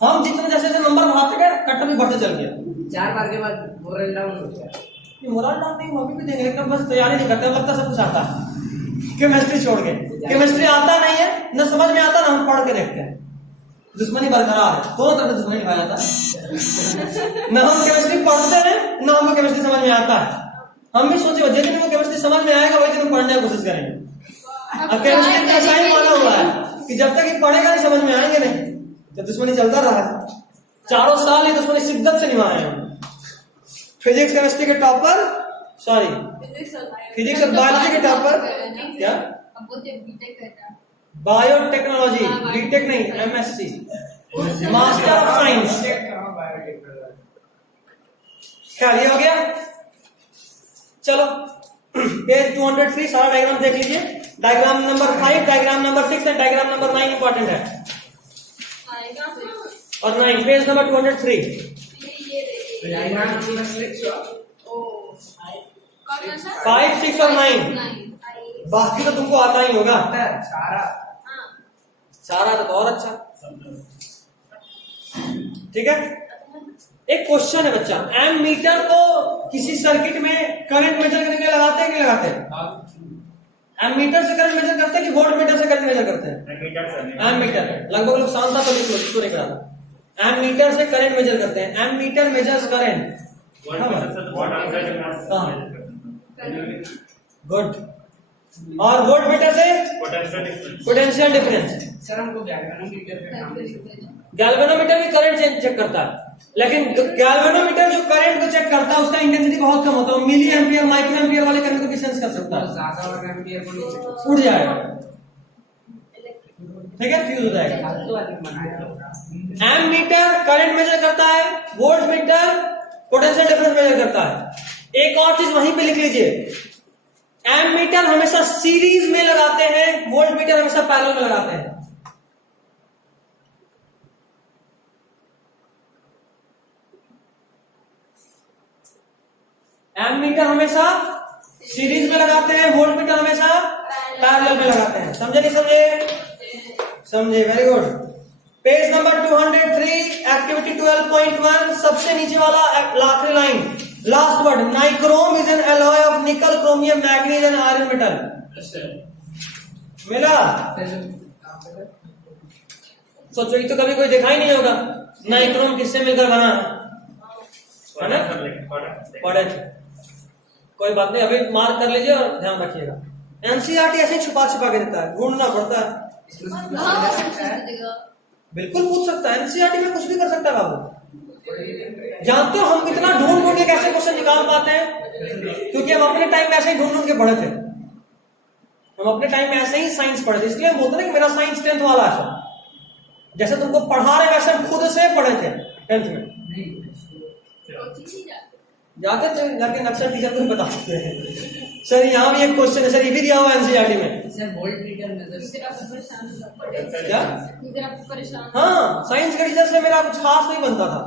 हम जितने जैसे जैसे नंबर बढ़ाते गए कट भी बढ़ते चल गया। 4 बार के बाद मोरल डाउन हो गया। ये मोरल डाउन नहीं, अभी भी देंगे एकदम, बस तैयारी नहीं करते, लगता सब कुछ आता है। केमिस्ट्री छोड़ के, केमिस्ट्री आता नहीं है न समझ में आता, ना हम पढ़ के देखते हैं। दुश्मनी बरकरार है, दोनों तरफ दुश्मनी निभाया जाता है। न हम केमिस्ट्री पढ़ते हैं न हमको केमिस्ट्री समझ में आता है। हम भी सोचे जिस दिन वो केमिस्ट्री समझ में आएगा वही दिन हम पढ़ने की कोशिश करेंगे। अब केमिस्ट्री का ऐसा ही माना हुआ है कि जब तक ये पढ़ेगा नहीं समझ में आएंगे नहीं, तो दुश्मनी चलता रहा है। 4 साल ये दुश्मनी शिद्दत से निभाए हैं। फिजिक्स केमिस्ट्री के टॉपर, सॉरी फिजिक्स और बायोलॉजी के टॉपर, क्या बायोटेक्नोलॉजी, बीटेक नहीं एमएससी, मास्टर ऑफ साइंस। क्या ये हो गया? चलो पेज 203 सारा डायग्राम देख लीजिए। डायग्राम नंबर 5, डायग्राम नंबर 6 और डायग्राम नंबर 9 इंपॉर्टेंट है। और 9 पेज नंबर 203। डायग्राम नंबर 6 5, 6 और 9। बाकी तो तुमको आता ही होगा सारा तो और अच्छा। ठीक है, एक क्वेश्चन है बच्चा, एम मीटर को किसी सर्किट में करंट मेजर करने के लिए लगाते हैं कि लगाते हैं? एम मीटर से करंट मेजर करते हैं कि वोल्ट मीटर से करंट मेजर करते हैं? Ammeter. लगभग लोग शांता तो लिख लो, इसको नहीं कराना। एम मीटर से करंट मेजर करते हैं। Ammeter measures current. Good. और वोल्ट मीटर से पोटेंशियल डिफरेंस। सर हमको गैल्वेनोमीटर का काम गैल्वेनोमीटर भी करंट चेक करता है, लेकिन गैल्वेनोमीटर जो करंट को चेक करता है उसका इंटेंसिटी बहुत कम होता है। मिली एम्पियर माइक्रो एम्पियर वाले करंट को भी सेंस कर सकता है, ज्यादा और एम्पियर को नहीं उड़ जाएगा। ठीक है, फ्यूज हो जाएगा। तो अधिक बनाया। एम मीटर करंट मेजर करता है, voltmeter potential difference measure करता है। एक और चीज वहीं पे लिख लीजिए, एम मीटर हमेशा सीरीज में लगाते हैं, वोल्ट मीटर हमेशा पैरेलल में लगाते हैं। एम मीटर हमेशा सीरीज में लगाते हैं, वोल्ट मीटर हमेशा पैरेलल में लगाते हैं। समझे नहीं समझे? समझे, very good. Page number 203 activity 12.1 सबसे नीचे वाला आखिरी line, last word, nichrome is an alloy of निकल, chromium, manganese and iron metal. मिला? सोचो ये तो कभी कोई देखा ही नहीं होगा, नाइक्रोम किससे मिलकर बना है ना? पढ़े थे, कोई बात नहीं, अभी मार्क कर लीजिए और ध्यान रखिएगा। एनसीईआरटी ऐसे छुपा छुपा के देता है, ढूंढना पड़ता है। बिल्कुल पूछ सकता है, एनसीईआरटी में कुछ भी कर सकता है बाबू। जानते हो हम कितना ढूंढ ढूंढ के कैसे क्वेश्चन निकाल पाते हैं? क्योंकि हम अपने टाइम में ऐसे ही ढूंढ ढूंढ के पढ़े थे। हम अपने टाइम में ऐसे ही साइंस पढ़े थे, इसलिए हम बोलते हैं कि मेरा साइंस 10th वाला है। जैसे तुमको पढ़ा रहे वैसे हम खुद से पढ़े थे 10th में। जाते थे, लेकिन अक्सर टीचर को ही बता सकते हैं। सर यहाँ भी एक क्वेश्चन है, सर ये भी दिया हुआ है एनसीईआरटी में। सर वोल्ट मीटर मेजर क्या? हाँ, साइंस के टीचर से मेरा कुछ खास नहीं बनता था।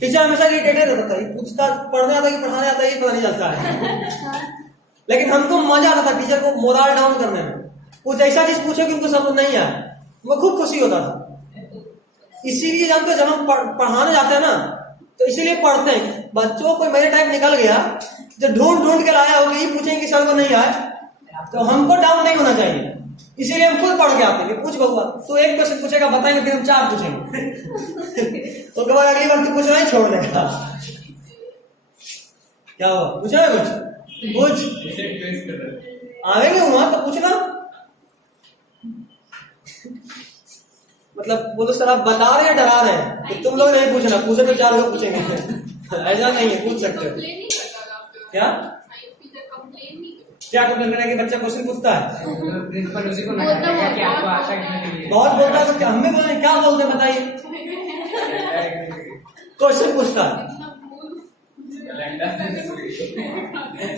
टीचर हमेशा इरिटेटेड रहता था, पूछता पढ़ने आता कि पढ़ाने आता ये पता नहीं चलता है। लेकिन हमको मजा आता था टीचर को मोरल डाउन करने में। कुछ ऐसा चीज पूछो कि उनको समझ नहीं आया, वो खूब खुशी होता था। इसीलिए जानते हो जब हम पढ़ाने जाते हैं ना, तो इसीलिए पढ़ते हैं। बच्चों को मेरे टाइम निकल गया, जो ढूंढ ढूंढ के लाया होगा, ये पूछेंगे सर को नहीं आए, तो हमको डाउन नहीं होना चाहिए। इसीलिए हम खुद पढ़ के आते हैं। पूछ बउआ, तो एक क्वेश्चन पूछेगा, बताएंगे, फिर हम 4 पूछेंगे। तो कब अगली बार तू पूछना ही छोड़ देगा। क्या हुआ, पूछा है कुछ? आवेंगे वहां तो पूछना। मतलब बोलो सर आप बता रहे हैं डरा रहे हैं, तो तुम लोग नहीं पूछना, पूछे तो 4 लोग पूछेंगे। ऐसा नहीं है, पूछ सकते हो। क्या क्या कंप्लेन करें कि बच्चा क्वेश्चन पूछता है? प्रिंसिपल उसी को नकारेगा कि आपको आता है कि नहीं। बहुत बोलता है तो क्या हमें बोले, क्या बोलते हैं बताइए? क्वेश्चन पूछता है। इतना भूल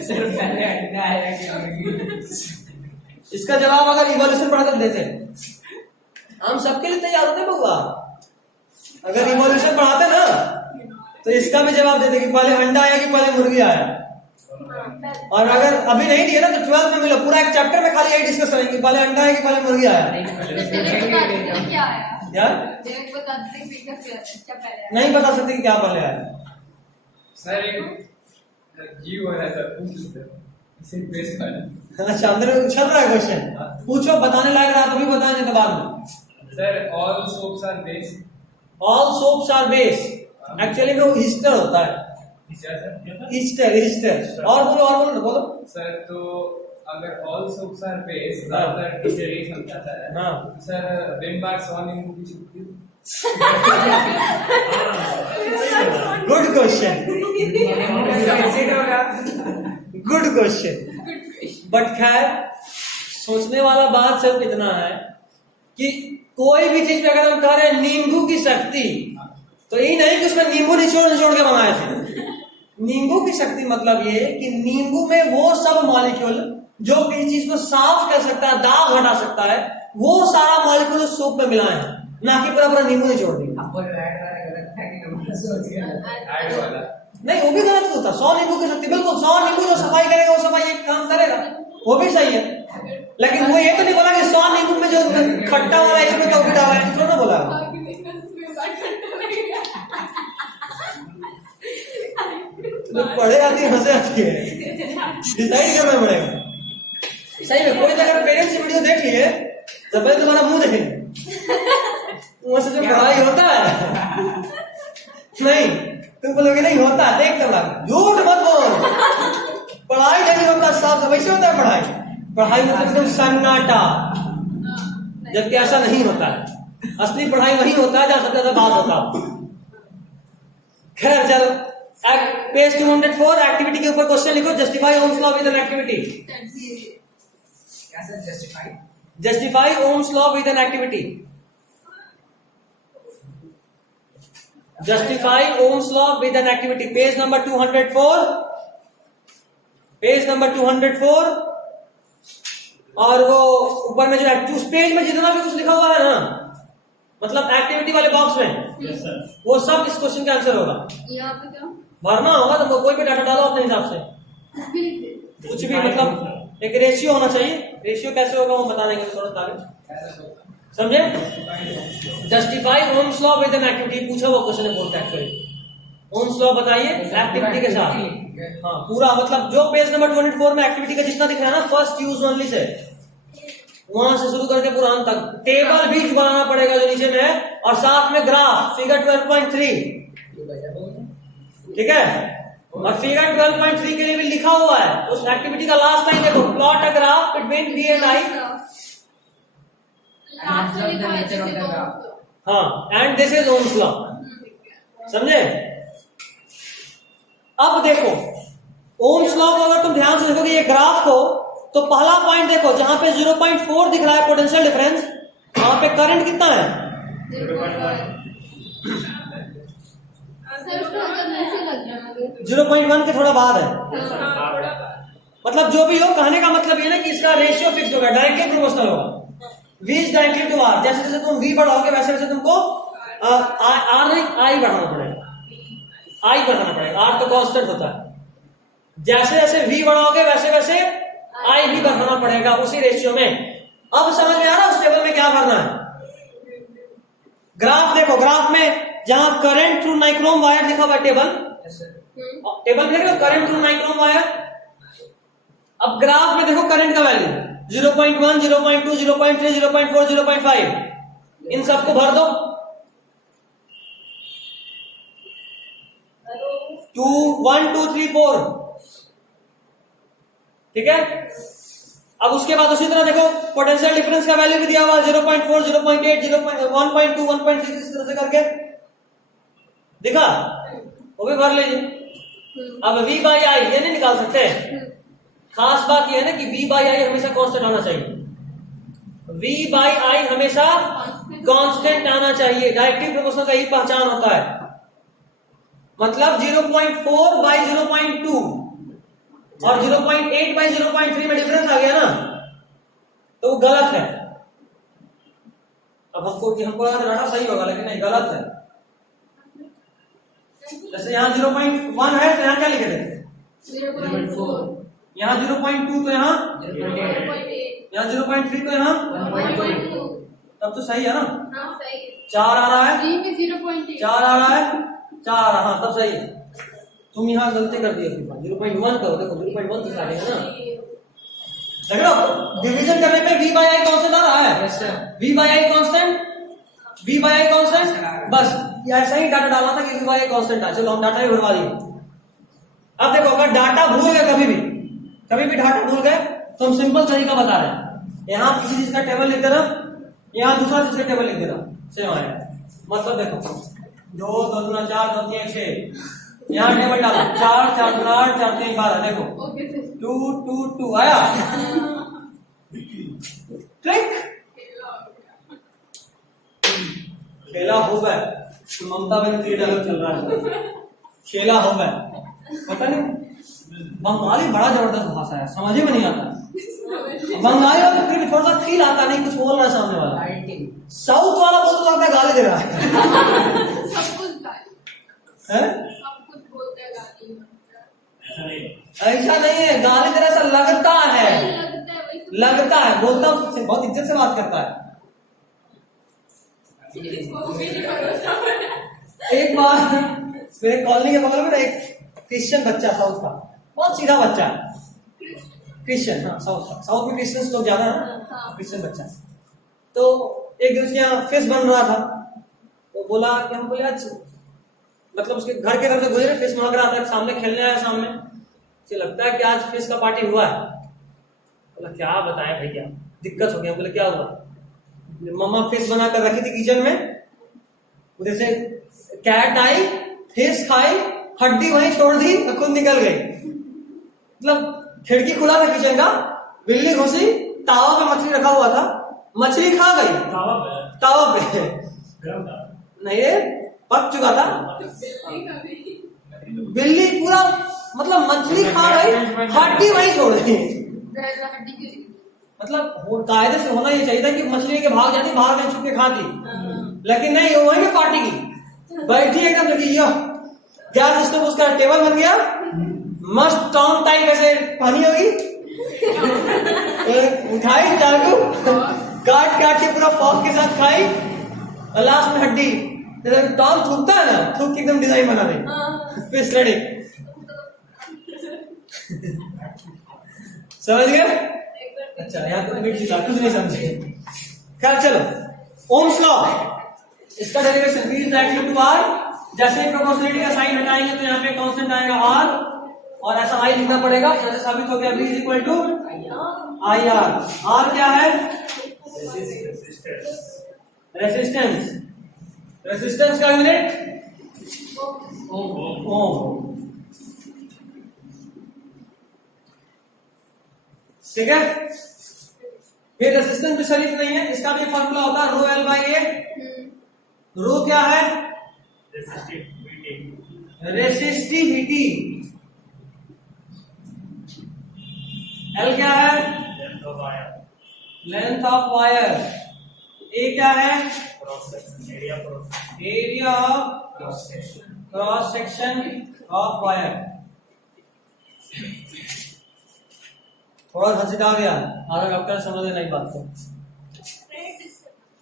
सर पहले अंडा आया कि मुर्गी? इसका जवाब अगर इवोल्यूशन पढ़कर देते हैं, हम सबके लिए तैयार होते बउआ। अगर इवोल्यूशन पढ़ाते ना तो इसका भी जवाब देते कि पहले अंडा आया कि पहले मुर्गी आया। और अगर अभी नहीं दिए ना तो 12th में मिला, पूरा एक चैप्टर में खाली यही डिस्कस करेंगे पहले अंडा आया कि पहले मुर्गी आया। क्या आया यार डायरेक्ट बता देते कि क्या पहले आया। नहीं बता सकते कि क्या पहले आया। सर एक जीव हो रहा था इसे बेस कर। अच्छा अंदर चल रहा है क्वेश्चन, पूछो। बताने लायक रहा तो भी बताएंगे तो बाद में। Sir all soaps are base. All soaps are base, actually में वो ईस्टर होता है। Ester ester. और बोलो बोलो। सर तो अगर ऑल सोप्स आर बेस ज्यादातर टीचर यही समझाता है। हाँ। सर विम बार 100 नींबू की चुटकी। Good question, good question. But खैर सोचने वाला बात सिर्फ इतना है कि कोई भी चीज पे अगर हम कह रहे हैं नींबू की शक्ति, तो यही नहीं कि उसमें नींबू निचोड़ निचोड़ के बनाए थे। नींबू की शक्ति मतलब ये कि नींबू में वो सब मॉलिक्यूल जो किसी चीज को साफ कर सकता है, दाग हटा सकता है, वो सारा मॉलिक्यूल उस सूप में मिलाए हैं, ना कि पूरा पूरा नींबू निचोड़ दिया। आपको जो ऐड वाला गलत था कि नंबर सोच गया। ऐड वाला नहीं वो भी गलत होता। 100 नींबू की शक्ति, बिल्कुल 100 नींबू जो सफाई करेगा वो सफाई एक काम करेगा, वो भी सही है। लेकिन वो ये तो नहीं बोला कि 100 नींबू में जो खट्टा वाला है इसमें तो डाला है, थोड़ा ना बोला। तो पढ़े आती है, हंसे आती है, डिसाइड करना पड़ेगा। सही में कोई अगर पेरेंट्स वीडियो देख लिए तो पहले तुम्हारा मुंह देखेंगे, वहां से जो पढ़ाई होता है नहीं, तुम बोलोगे नहीं होता है, देख कर झूठ मत बोल। पढ़ाई नहीं होता, साफ वैसे होता है पढ़ाई। पढ़ाई मतलब एकदम सन्नाटा, जबकि ऐसा नहीं होता है। असली पढ़ाई वही होता है जहां सबसे ज्यादा बात होता है। खैर चल, पेज 204 एक्टिविटी के ऊपर क्वेश्चन लिखो। Justify Ohm's law with an activity. क्या sir justify? Justify Ohm's law with an activity. Justify Ohm's law with an activity, page number 204, page number 204। और वो ऊपर में जो उस पेज में जितना भी कुछ लिखा हुआ है ना, मतलब एक्टिविटी वाले बॉक्स में, यस सर। वो सब इस क्वेश्चन का आंसर होगा। यहाँ पे क्या भरना होगा तो कोई भी डाटा डालो अपने हिसाब से, कुछ भी, मतलब एक रेशियो होना चाहिए। रेशियो कैसे होगा वो बता देंगे थोड़ा आगे, समझे। Justify Ohm's law with an activity पूछा वो क्वेश्चन है, बोलते एक्चुअली ओम्स लॉ बताइए एक्टिविटी के साथ। हाँ पूरा, मतलब जो पेज नंबर 24 में एक्टिविटी का जितना दिख रहा है ना, फर्स्ट यूज ओनली से वहां से शुरू करके पूरा अंत तक टेबल भी बनाना पड़ेगा जो नीचे में है, और साथ में ग्राफ फिगर 12.3, ठीक है। और फिगर 12.3 के लिए भी लिखा हुआ है उस एक्टिविटी का लास्ट लाइन देखो, plot a graph between V and I. हाँ, and this is Ohm's law, समझे। अब देखो ओम्स लॉ को अगर तुम ध्यान से देखोगे ये ग्राफ को, तो पहला पॉइंट देखो जहां पे 0.4 दिख रहा है पोटेंशियल डिफरेंस, वहां पे करंट कितना है? 0.1 के थोड़ा बाद है। मतलब जो भी हो, कहने का मतलब ये ना कि इसका रेशियो फिक्स होगा, डायरेक्टली प्रोपोर्शनल होगा। V is directly to R। जैसे जैसे तुम V बढ़ाओगे वैसे वैसे तुमको R नहीं I बढ़ाना पड़ेगा, I बढ़ाना पड़ेगा। R तो कांस्टेंट होता है। जैसे जैसे V बढ़ाओगे वैसे वैसे I भी बढ़ाना पड़ेगा उसी रेशियो में। अब समझ में आ रहा है उस टेबल में क्या करना है। ग्राफ देखो, ग्राफ में जहां करंट थ्रू नाइक्रोम वायर लिखा हुआ टेबल, टेबल देख लो, करंट थ्रू नाइक्रोम वायर। अब ग्राफ में देखो करंट का वैल्यू 0.1, 0.2, 0.3, 0.4, 0.5, इन सबको भर दो। 2, 1, 2, 3, 4, ठीक है। अब उसके बाद उसी तरह देखो पोटेंशियल डिफरेंस का वैल्यू भी दिया हुआ 0.4, 0.8, 1.2, 1.6, इस तरह से करके दिखा, वो भी भर लीजिए। अब V बाई आई ये नहीं निकाल सकते। खास बात यह है ना कि V बाई आई हमेशा कांस्टेंट आना चाहिए। V बाई आई हमेशा कांस्टेंट आना चाहिए। डायरेक्टली प्रोपोर्शनल का ही पहचान होता है। मतलब 0.4 by 0.2 और 0.8 by 0.3 में डिफरेंस आ गया ना, तो वो गलत है। अब हमको डाटा सही होगा, लेकिन नहीं, गलत है। जैसे यहाँ 0.1 है तो यहाँ क्या लिखे थे? 0.4, यहाँ 0.2 तो यहाँ 0.8, यहाँ 0.3 तो यहाँ, 1.2, तब तो सही है ना। हाँ सही है। 4 आ रहा है, 3 में 0.8, 4 आ रहा है, 4 हाँ तब सही है। तुम यहाँ गलती कर दी, 0.1 करो, देखो 0.1 से स्टार्टिंग है ना। देख रहे हो, डिवीजन करने पे v by i कांस्टेंट आ रहा है। v by i कांस्टेंट, बस ऐसा ही डाटा डालना था कि v by i कांस्टेंट है। चलो हम डाटा भी भरवा दिए। अब देखो, अगर डाटा भूल गए कभी भी डाटा भूल गए तो हम सिंपल तरीका बता रहे हैं। यहाँ किसी चीज का टेबल लिख देना, यहाँ दूसरा चीज का टेबल लिख देना, सेम आएगा। मतलब देखो 2 2 दूना 4 2 3 6, यहाँ टेबल डालो 4 4 दूना 8 4 3 12, देखो ओके सर। 2 2 2 आया। ट्रिक खेला हो गया। ममता बनर्जी डायलॉग चल रहा है, खेला हो गया। पता नहीं, बंगाली बड़ा जबरदस्त भाषा है, समझ में नहीं आता। बंगाली वाला फिर थोड़ा सा फील आता नहीं, कुछ बोल रहा है सामने वाला। साउथ वाला बोल तो लगता है गाली दे रहा है। सब कुछ गाली, हैं? सब कुछ बोलते हैं गाली। ऐसा नहीं ऐसा नहीं है, गाली दे रहा ऐसा लगता है, लगता है वही तो। लगता है। बोलता हूँ बहुत इज्जत से बात करता है। इसको भी नहीं भरोसा है। एक बार मेरे कॉलोनी के बगल में ना एक क्रिश्चियन बच्चा, साउथ का, बहुत सीधा बच्चा है, क्रिश्चियन। हाँ, साउथ में क्रिश्चियंस लोग ज्यादा है ना, क्रिश्चियन बच्चा। तो एक दिन उसके यहाँ फेस्ट बन रहा था, तो बोला कि हम बोले आज, मतलब उसके घर के तरफ से गुजरे, फेस्ट मांग रहा था, सामने खेलने आया सामने, मुझे लगता है कि आज फेस्ट का पार्टी हुआ है। बोला क्या बताएं भैया, दिक्कत हो गया। बोले क्या हुआ? मम्मा फेस्ट बना कर रखी थी किचन में, उधर से कैट आई, फेस खाई, हड्डी वहीं छोड़ दी, खुद निकल गई। मतलब खिड़की खुला था किचन का, बिल्ली घुसी, तावा पे मछली रखा हुआ था, मछली खा गई तावा पे। नहीं, पक चुका था। बिल्ली पूरा मतलब मछली खा गई, हड्डी वहीं छोड़ दी। मतलब कायदे से होना ये चाहिए था कि मछली के भाग जाती, बाहर कहीं छुप के खाती, लेकिन नहीं, वो वहीं पे पार्टी की बैठी एकदम लगी। गैस स्टोव उसका टेबल बन गया, मस्त टाउन टाइप ऐसे पानी होगी, उठाई चाकू, काट काट के पूरा फॉक के साथ खाई, और लास्ट में हड्डी। टॉम थूकता है ना, थूक के एकदम डिजाइन बना दे, फिश रेडी। समझ गए? अच्छा, यहाँ तो कुछ नहीं समझे। खैर चलो, ओम्स लॉ, इसका derivation v is equal to r। जैसे प्रोपोर्शनलिटी का साइन हटाएंगे तो यहाँ पे कांस्टेंट आएगा r, और ऐसा i लिखना पड़ेगा। यहाँ से साबित हो गया v is equal to i r। r क्या है? रेसिस्टेंस। रेसिस्टेंस का यूनिट ओम। ठीक है, फिर रेसिस्टेंस भी शरीफ नहीं है, इसका भी फॉर्मूला होता है रो एल बाई ए। रो क्या है? रेसिस्टिविटी। एल क्या है? Length of wire. ए क्या है? Area of cross section of wire. थोड़ा घसीटा गया, आधा डॉक्टर समझ नहीं बात को।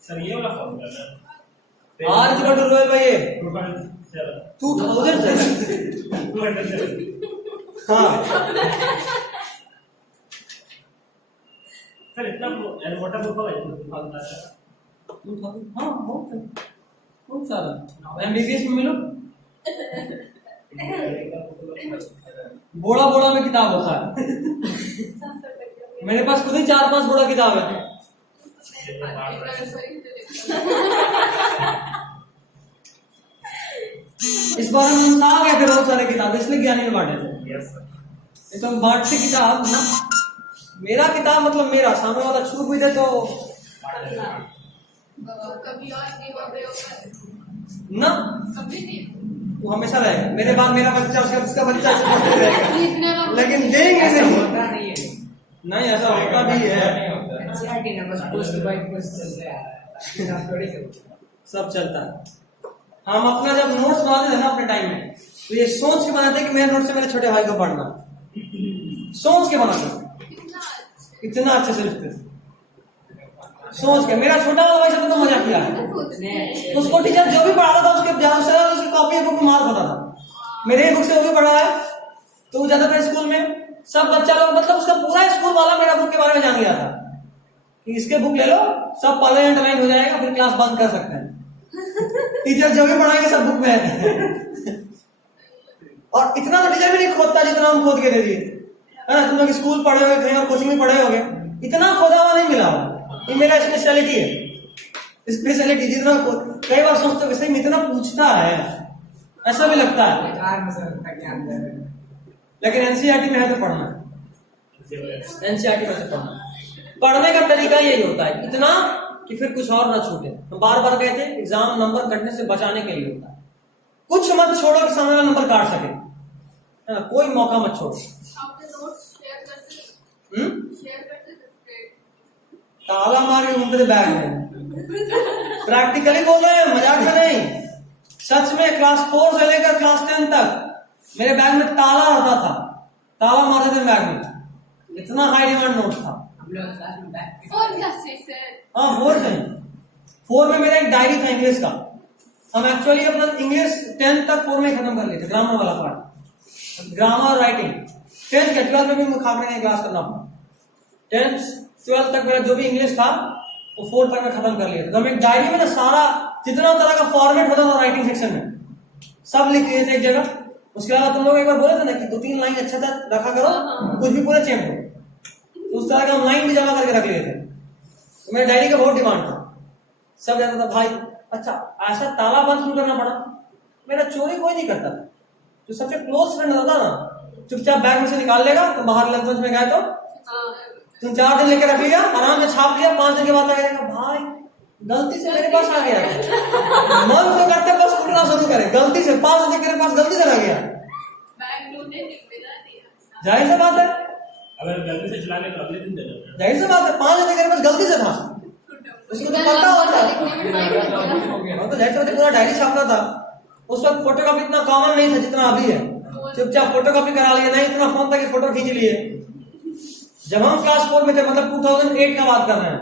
सर ये वाला फॉर्मूला है R equal to rho L by A 2007। 2007। हाँ सर इतना मोटा बुक है फॉर्मूला है। हाँ बहुत सारा एमबीबीएस में मिलो, बोड़ा बोड़ा में किताब होता है। मेरे पास खुद ही 4-5 बोड़ा किताब है। इस बार हम आ गए थे बहुत सारे किताब, इसलिए ज्ञानी में बांटे थे। तो बांटते किताब ना, मेरा किताब मतलब मेरा, सामने वाला छूट भी दे तो कभी और नहीं बोल रहे हो ना, कभी नहीं। वो हमेशा रहेगा, मेरे बाद मेरा बच्चा उसका बच्चा रहेगा, इतना लेकिन देंगे नहीं। होता नहीं है नहीं ऐसा होता भी है, नहीं होता है। एनसीईआरटी ना बस पोस्ट बाय पोस्ट चल रहा है थोड़ी सब चलता है। हम अपना जब नोट्स बनाते थे ना अपने टाइम में, तो ये सोच के बनाते कि मेरे नोट से मेरे छोटे भाई को पढ़ना, सोच के बनाते, इतना अच्छे से लिखते थे सोच के। मेरा छोटा वाला भाई सब तो मजा किया है, सोचते उसको टीचर जो भी पढ़ाता था उसकी कॉपी बुक मार्क होता था। मेरे बुक से वो भी पढ़ा है, तो वो जाता था स्कूल में, सब बच्चा लोग मतलब उसका पूरा स्कूल वाला मेरा बुक के बारे में जान गया था कि इसके बुक ले लो, सब पढ़े अंडरलाइन हो जाएगा, फिर क्लास बंद कर सकते हैं। टीचर जो भी पढ़ाएंगे सब बुक में है। और इतना तो टीचर भी नहीं खोदता जितना हम खोद के दे दिए है ना। तुम लोग स्कूल पढ़े होगे कहीं और कोचिंग में पढ़े होगे, इतना खोदा हुआ नहीं मिला हुआ। ये मेरा स्पेशलिटी है, स्पेशलिटी जितना कई बार सोचते हो सही में इतना पूछता है, ऐसा भी लगता है, बेकार में सर ज्ञान दे रहे हैं। लेकिन एनसीईआरटी में है तो पढ़ना, एनसीईआरटी में से पढ़ना। पढ़ने का तरीका यही होता है, इतना कि फिर कुछ और ना छूटे। हम बार बार कहते हैं एग्जाम नंबर कटने से बचाने के लिए होता है। कुछ मत छोड़ो कि सामने वाला नंबर काट सके, है ना, कोई मौका मत छोड़ो। आपके नोट्स शेयर करते थे ताला मार के घूमते थे बैग में, प्रैक्टिकली बोल रहे हैं, मजाक से नहीं, सच में। क्लास 4 से लेकर क्लास 10 तक मेरे बैग में ताला रहता था, ताला मारते थे बैग में, इतना हाई डिमांड नोट था। हम लोग क्लास में बैठ फोर्थ क्लास से हाँ 4 में मेरा एक डायरी था इंग्लिश का। हम एक्चुअली अपना इंग्लिश 10 तक 4 में खत्म कर लेते, ग्रामर वाला पार्ट, ग्रामर राइटिंग। 10th के 12th में भी मुझे खाने का क्लास करना पड़ा। 10th 12th तक मेरा जो भी इंग्लिश था वो 4 तक में खत्म कर लिया था। तो हम एक डायरी में ना सारा जितना तरह का फॉर्मेट होता था राइटिंग सेक्शन में सब लिख लिए थे एक जगह। उसके बाद तुम लोग एक बार बोले थे ना कि 2-3 लाइन अच्छा था रखा करो, कुछ भी पूरे चेंज हो, उस तरह का हम लाइन भी जमा करके रख लिए थे। तो मेरे डायरी का बहुत डिमांड था, सब कहता था भाई अच्छा ऐसा ताला बंद क्यों करना पड़ा। मेरा चोरी कोई नहीं करता था, जो सबसे क्लोज फ्रेंड होता था ना चुपचाप बैग में से निकाल लेगा, तो बाहर लंच में गए तो तुम 4 दिन लेके रख लिया, आराम से छाप लिया, 5 दिन के बाद लगेगा भाई गलती से मेरे पास आ गया। मन तो करते बस उठना शुरू करे, गलती से 5 दिन के पास गलती से आ गया, जाहिर सी बात है, अगर गलती से चला ले तो अगले दिन दे दो। जाहिर सी बात है, 5 दिन के पास गलती से था, उसको तो पता होता है। तो जाहिर सी बात है, पूरा डायरी छापना था। उस वक्त फोटोकॉपी इतना कॉमन नहीं था जितना अभी है, चुपचाप फोटोकॉपी करा लिए, नहीं इतना फोन था कि फोटो खींच लिए। जब हम क्लास 4 में थे, मतलब 2008 का बात कर रहे हैं,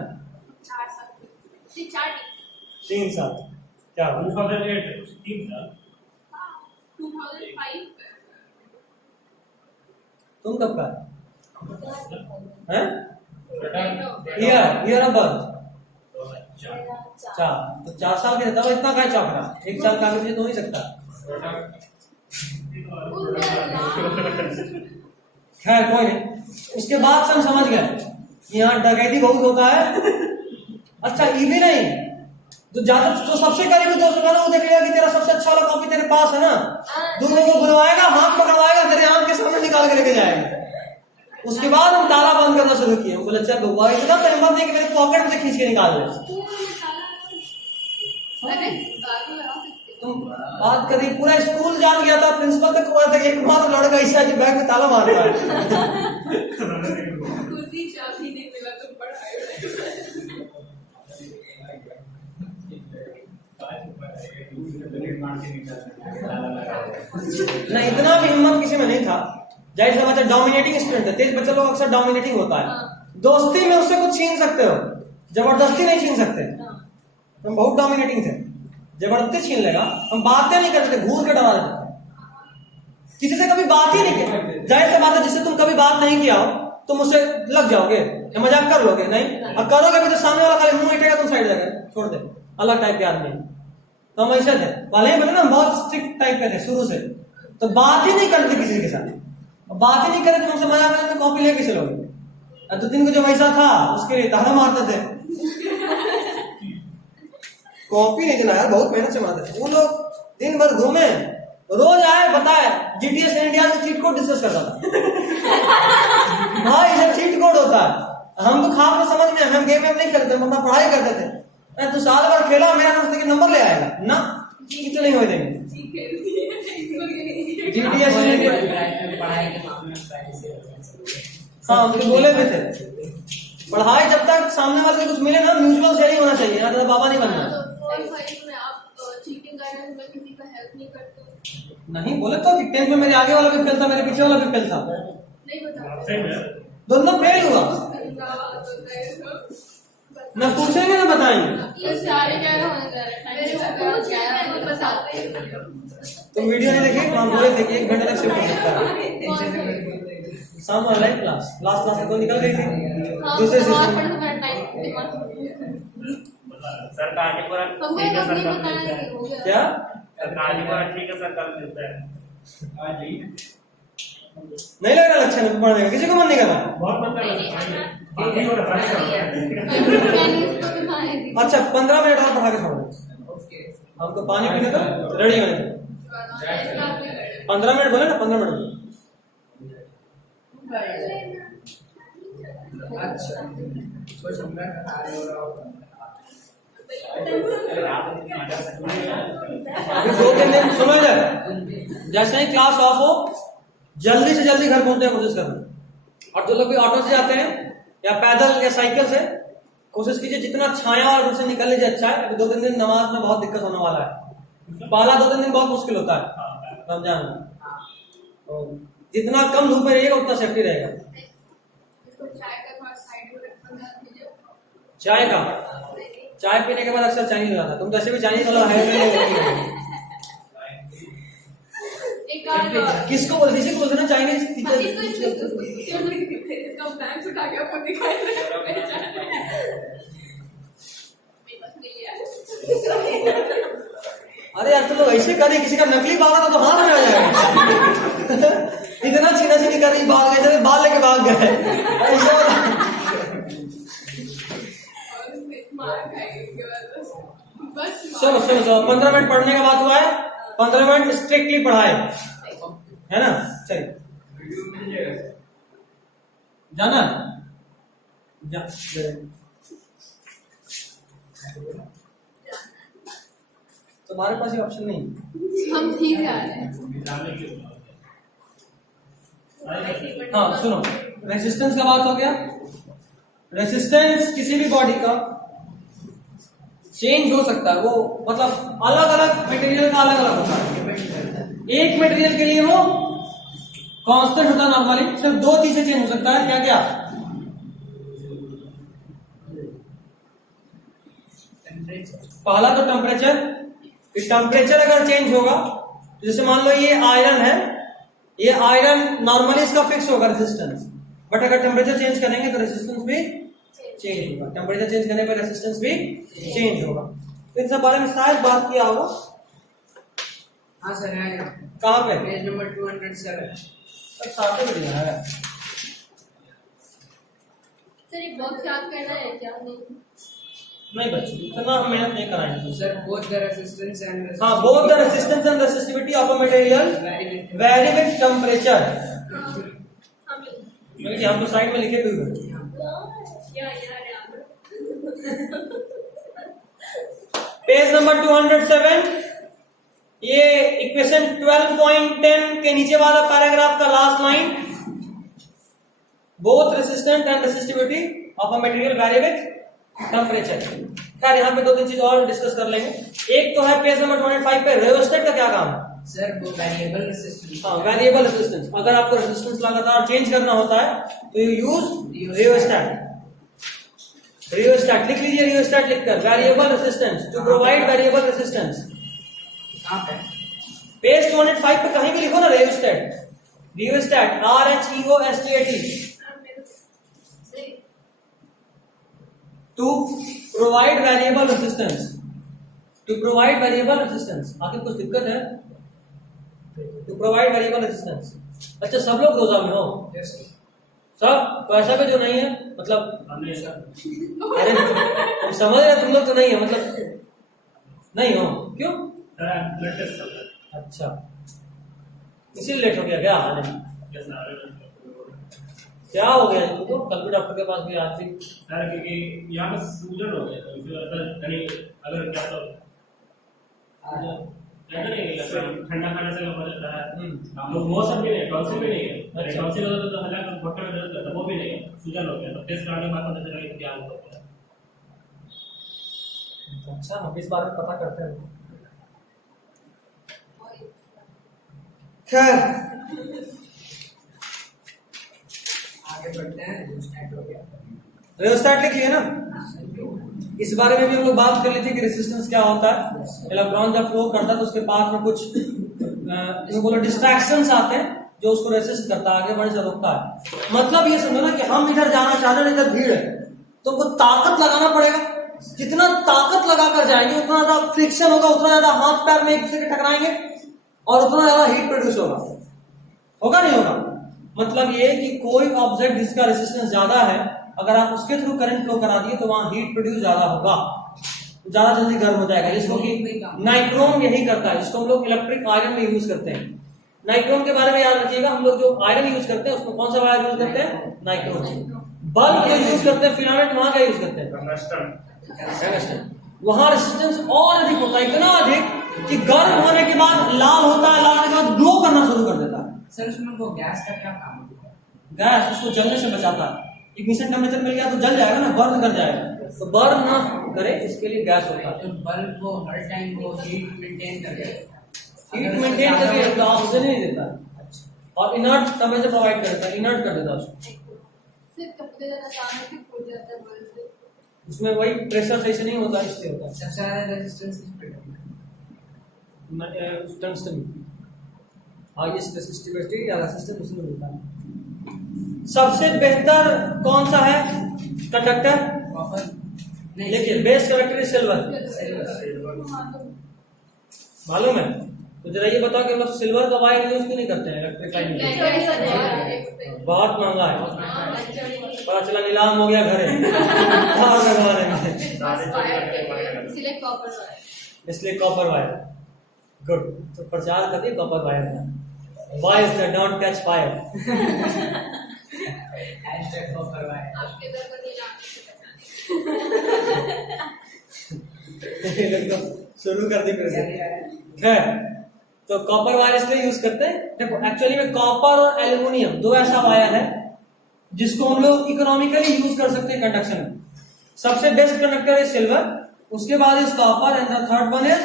3 साल क्या 2008 3 साल 2005 तुम कब का है? बेटा ईयर ऑफ बर्थ 4, तो 4 साल के तब इतना का चौक रहा, 1 साल का भी तो नहीं सकता। खैर कोई नहीं। उसके बाद से हम समझ गए कि यहाँ डकैती बहुत होता है। अच्छा ये भी नहीं, तो ज्यादा जो सबसे करीबी दोस्त होगा ना वो देखेगा कि तेरा सबसे अच्छा वाला कॉपी तेरे पास है ना, दूसरों को बुलवाएगा, हाथ पकड़वाएगा, तेरे आंख के सामने निकाल के लेके जाएगा। उसके बाद हम ताला बंद करना शुरू किए। बोले चल बउआ इतना तो हिम्मत नहीं कि मेरे पॉकेट में से खींच के निकाल दे। तुम बात करी, पूरा स्कूल जान गया था, प्रिंसिपल तक हुआ था कि एक मात्र लड़का ऐसा है बैग में ताला मार रहा है। ना इतना भी हिम्मत किसी में नहीं था। जाहिर सी बात है, डोमिनेटिंग स्टूडेंट है, तेज बच्चा लोग अक्सर डोमिनेटिंग होता है। दोस्ती में उससे कुछ छीन सकते हो, जबरदस्ती नहीं छीन सकते। हम बहुत डोमिनेटिंग थे, जबरदस्ती छीन लेगा। हम बातें नहीं करते थे, घूर के डरा देते थे, किसी से कभी बात ही नहीं की। जाहिर सी बात है, जिससे तुम कभी बात नहीं किया हो तुम उससे लग जाओगे या मजाक कर लोगे, नहीं और करोगे भी तो सामने वाला खाली मुंह इटेगा, तुम साइड जाएगा छोड़ दे, अलग टाइप के आदमी। तो हम ऐसे थे, पहले ही बोले ना बहुत स्ट्रिक्ट टाइप के थे शुरू से, तो बात ही नहीं करते किसी के साथ। बात ही नहीं करे तो हमसे मजाक करें तो कॉपी लेके चलोगे। 2-3 को जो वैसा था उसके लिए ताला मारते थे, कॉपी नहीं देना यार, बहुत मेहनत से मारते थे। वो लोग दिन भर घूमे, रोज आए बताए जीटीएस इंडिया में चीट कोड डिस्कस करता था। भाई ये चीट कोड होता है, हम तो खास में समझ में, हम गेम नहीं खेलते, मतलब पढ़ाई करते थे। तू साल भर खेला, मेरा नंबर ले आएगा ना, कितने नहीं हो देंगे। बिल्कुल भी नहीं। GDS रिलेटेड, पढ़ाई के मामले में प्राइवेसी रखना चाहिए। हाँ मुझे बोले भी थे, पढ़ाई जब तक सामने वाले को कुछ मिले ना, म्यूचुअल शेयरिंग होना चाहिए, ना तो बाबा नहीं बनना। तो 4 5 में आप चीटिंग कर रहे हैं, मैं किसी का हेल्प नहीं करते। नहीं बोले तो कि 10th में मेरे आगे वाला भी फेल था, मेरे पीछे वाला भी फेल था, नहीं बताते। सेम है। दोनों फेल हुआ। न पूछेंगे ना बताएंगे। ये सारे क्या होने जा रहा है, मेरे को कुछ नहीं बताते हैं। तुम वीडियो नहीं देखे, हम बोले थे कि 1 घंटे तक शिफ्ट हो सकता है। शाम ऑनलाइन क्लास, लास्ट क्लास में तो निकल गई थी दूसरे सिस्टम। सर का आगे पूरा हमको ठीक है, नहीं सर बताया मिलता है। कि हो गया। क्या सर का आगे पूरा ठीक है, सर कल मिलता है। हाँ जी। नहीं लग रहा लक्षण में पढ़ने का, किसी को मन नहीं करना। बहुत मन कर रहा है। बाकी हो रहा है। मैंने इसको भी खाने दी। अच्छा 15 मिनट और पढ़ा के छोड़ो, ओके। हमको पानी पीने का रेडी होने दो। 15 मिनट बोले ना, 15 मिनट। अच्छा कुछ हमरा कार्य हो रहा होगा। अभी 2-3 दिन सुनो इधर, जैसे ही क्लास ऑफ हो जल्दी से जल्दी घर पहुंचने की कोशिश करना। और जो लोग भी ऑटो से जाते हैं या पैदल या साइकिल से, कोशिश कीजिए जितना छाया और से निकल लीजिए, अच्छा है। अभी 2-3 दिन नमाज में बहुत दिक्कत होने वाला है, पहला 2-3 दिन बहुत मुश्किल होता है रमजान में, तो जितना कम धूप में रहिएगा उतना सेफ्टी रहेगा। इसको चाय का थोड़ा साइड में रखना दीजिए। चाय पीने के बाद अक्सर चाइनीज हो जाता है, तुम जैसे भी चाइनीज वाला है। एक और किसको बोल, किसी को बोलते ना चाइनीज इसका बैंक उठा के आपको दिखाई दे रहा है। मेरे पास नहीं है। अरे यार तुम लोग ऐसे करें, किसी का नकली बाल आता तो हाथ में आ जाएगा। इतना छीना छीनी कर रही, भाग गए, जैसे बाल लेके भाग गए ऐसा। मार खाएगी बस। चलो 15 मिनट पढ़ने का बात हुआ है, 15 मिनट स्ट्रिक्टली पढ़ाए, है ना। चलिए जाना जा, तुम्हारे पास ये ऑप्शन नहीं। हम ठीक जा रहे हैं। हाँ सुनो, रेजिस्टेंस का बात हो गया। रेजिस्टेंस किसी भी बॉडी का चेंज हो सकता है, वो मतलब अलग अलग मटेरियल का अलग अलग होता है। एक मटेरियल के लिए वो कांस्टेंट होता है नॉर्मली, सिर्फ 2 चीजें चेंज हो सकता है, क्या क्या? पहला तो टेम्परेचर, टेम्परेचर अगर चेंज होगा, जैसे मान लो ये आयरन है, ये आयरन नॉर्मली इसका फिक्स होगा रेजिस्टेंस, बट अगर टेम्परेचर चेंज करेंगे तो रेजिस्टेंस भी चेंज होगा। टेम्परेचर चेंज करने पर रेजिस्टेंस भी चेंज होगा। तो इन सब बारे में शायद बात किया होगा। हाँ सर है। कहाँ पे? Page number 207। सब साथ में दिया है। सर ये बॉक्स याद करना है क्या? नहीं बच्चे, इतना हम मेहनत नहीं कराएंगे। Sir both the resistance and हाँ, both the resistance and resistivity of a material vary with temperature। क्योंकि हम तो साइड में लिखे हुए हैं। पेज नंबर 207, ये इक्वेशन 12.10 के नीचे वाला पैराग्राफ का last line, both resistant and resistivity of a material vary with temperature. खैर यहाँ पे 2-3 चीज और डिस्कस कर लेंगे। एक तो है पेज नंबर 25 पे रियोस्टेट का क्या काम है? सर वो वेरिएबल रेजिस्टेंस। हाँ, वेरिएबल रेजिस्टेंस। अगर आपको रेजिस्टेंस लगातार चेंज करना होता है तो यू यूज रियोस्टेट। रियोस्टेट लिख लीजिए, रियोस्टेट लिखकर variable resistance to provide variable resistance. कहाँ पे? पेज 205 पे कहीं भी लिखो ना rheostat. Rheostat RHEOSTAT to provide variable resistance. To provide variable resistance. आखिर कुछ दिक्कत है? To provide variable resistance. अच्छा, सब लोग रोजा में हो? यस सब? तो ऐसा भी जो नहीं है, मतलब हमेशा अरे तुम समझ रहे, तुम लोग तो नहीं है, मतलब नहीं हो। क्यों? ब्लड टेस्ट कर रहा अच्छा, इसीलिए लेट हो गया क्या? है सर। क्या हो गया इनको? तो कल भी डॉक्टर के पास भी आज भी सर क्योंकि यहाँ पे सूजन हो गया, तो इसी वजह से यानी अगर क्या तो ऐसा नहीं है ठंडा खाने से हो जाता है तो वो सब भी नहीं है, टॉन्सिल भी नहीं है। अरे टॉन्सिल होता तो हल्का घुटने में दर्द करता, वो भी नहीं है, सूजन हो गया। तो टेस्ट कराने के बाद पता चला कि क्या हुआ है। अच्छा, हम इस बारे में पता करते हैं। खैर आगे बढ़ते हैं। स्टार्ट हो गया। रियोस्टेट लिख लिया ना। इस बारे में भी हम लोग बात कर ली थी कि रेजिस्टेंस क्या होता है। इलेक्ट्रॉन जब फ्लो करता है तो उसके पास में कुछ बोलो डिस्ट्रैक्शंस आते हैं जो उसको रेसिस्ट करता है, आगे बढ़ने से रोकता है। मतलब ये समझो ना कि हम इधर जाना चाहते हैं, इधर भीड़ है तो हमको ताकत लगाना पड़ेगा। जितना ताकत लगा कर जाएंगे उतना ज्यादा फ्रिक्शन होगा, उतना ज्यादा हाथ पैर में एक दूसरे के टकराएंगे और उतना ज्यादा हीट प्रोड्यूस होगा नहीं होगा। मतलब ये कि कोई ऑब्जेक्ट जिसका रेजिस्टेंस ज्यादा है, अगर आप उसके थ्रू करंट फ्लो करा दिए तो वहां हीट प्रोड्यूस ज्यादा होगा, ज्यादा जल्दी गर्म हो जाएगा। जिसको कि नाइक्रोम यही करता है, जिसको हम लोग इलेक्ट्रिक आयरन में यूज करते हैं। नाइक्रोम के बारे में याद रखिएगा, हम लोग जो आयरन यूज करते हैं उसमें कौन सा वायर यूज करते हैं? नाइक्रोम। बल्ब जो यूज करते हैं फिलामेंट, वहां क्या यूज करते हैं? टंगस्टन। वहां रेजिस्टेंस और अधिक होता है, इतना अधिक कि गर्म होने के बाद लाल होता है, लाल होने के बाद ग्लो करना शुरू कर देता है। सर उसमें वो गैस का क्या काम होता है? गैस उसको जलने से बचाता है। इग्निशन टेम्परेचर मिल गया तो जल जाएगा ना, बर्न कर जाएगा। तो बर्न ना करे इसके लिए गैस होता है। तो बल्ब वो हर टाइम वो हीट मेंटेन करेगा, हीट मेंटेन करके रखता है, ऑक्सीजन नहीं देता है और इनर्ट टेम्परेचर प्रोवाइड करता है, इनर्ट कर देता है उसको। सिर्फ कपड़े ज्यादा काम है फूट जाता है बल्ब से। उसमें वही प्रेशर सही से नहीं होता, इसलिए होता है। सबसे ज्यादा रेजिस्टेंस किस पे है? टंगस्टन हाईएस्ट रेसिस्टिविटी या रेजिस्टेंस उसमें मिलता है। सबसे बेहतर कौन सा है कंडक्टर? कॉपर नहीं, देखिए बेस्ट कंडक्टर इज सिल्वर। हाँ, तो मालूम है? तो जरा ये बताओ कि हम लोग सिल्वर का वायर यूज क्यों नहीं करते हैं इलेक्ट्रिफाइंग में? बहुत महंगा है। पता चला नीलाम हो गया घरे कहाँ लगवा देंगे, इसलिए कॉपर वायर। गुड, तो प्रचार करते कॉपर वायर का। Wires that don't catch fire. Hashtag copper wire. आपके दर पर नहीं ये लोग तो शुरू कर दी फिर। तो कॉपर वायर इसलिए यूज करते हैं। देखो एक्चुअली में कॉपर और एल्युमिनियम दो ऐसा वायर है जिसको हम लोग इकोनॉमिकली यूज कर सकते हैं कंडक्शन में। सबसे बेस्ट कंडक्टर इज सिल्वर, उसके बाद is copper and the third one is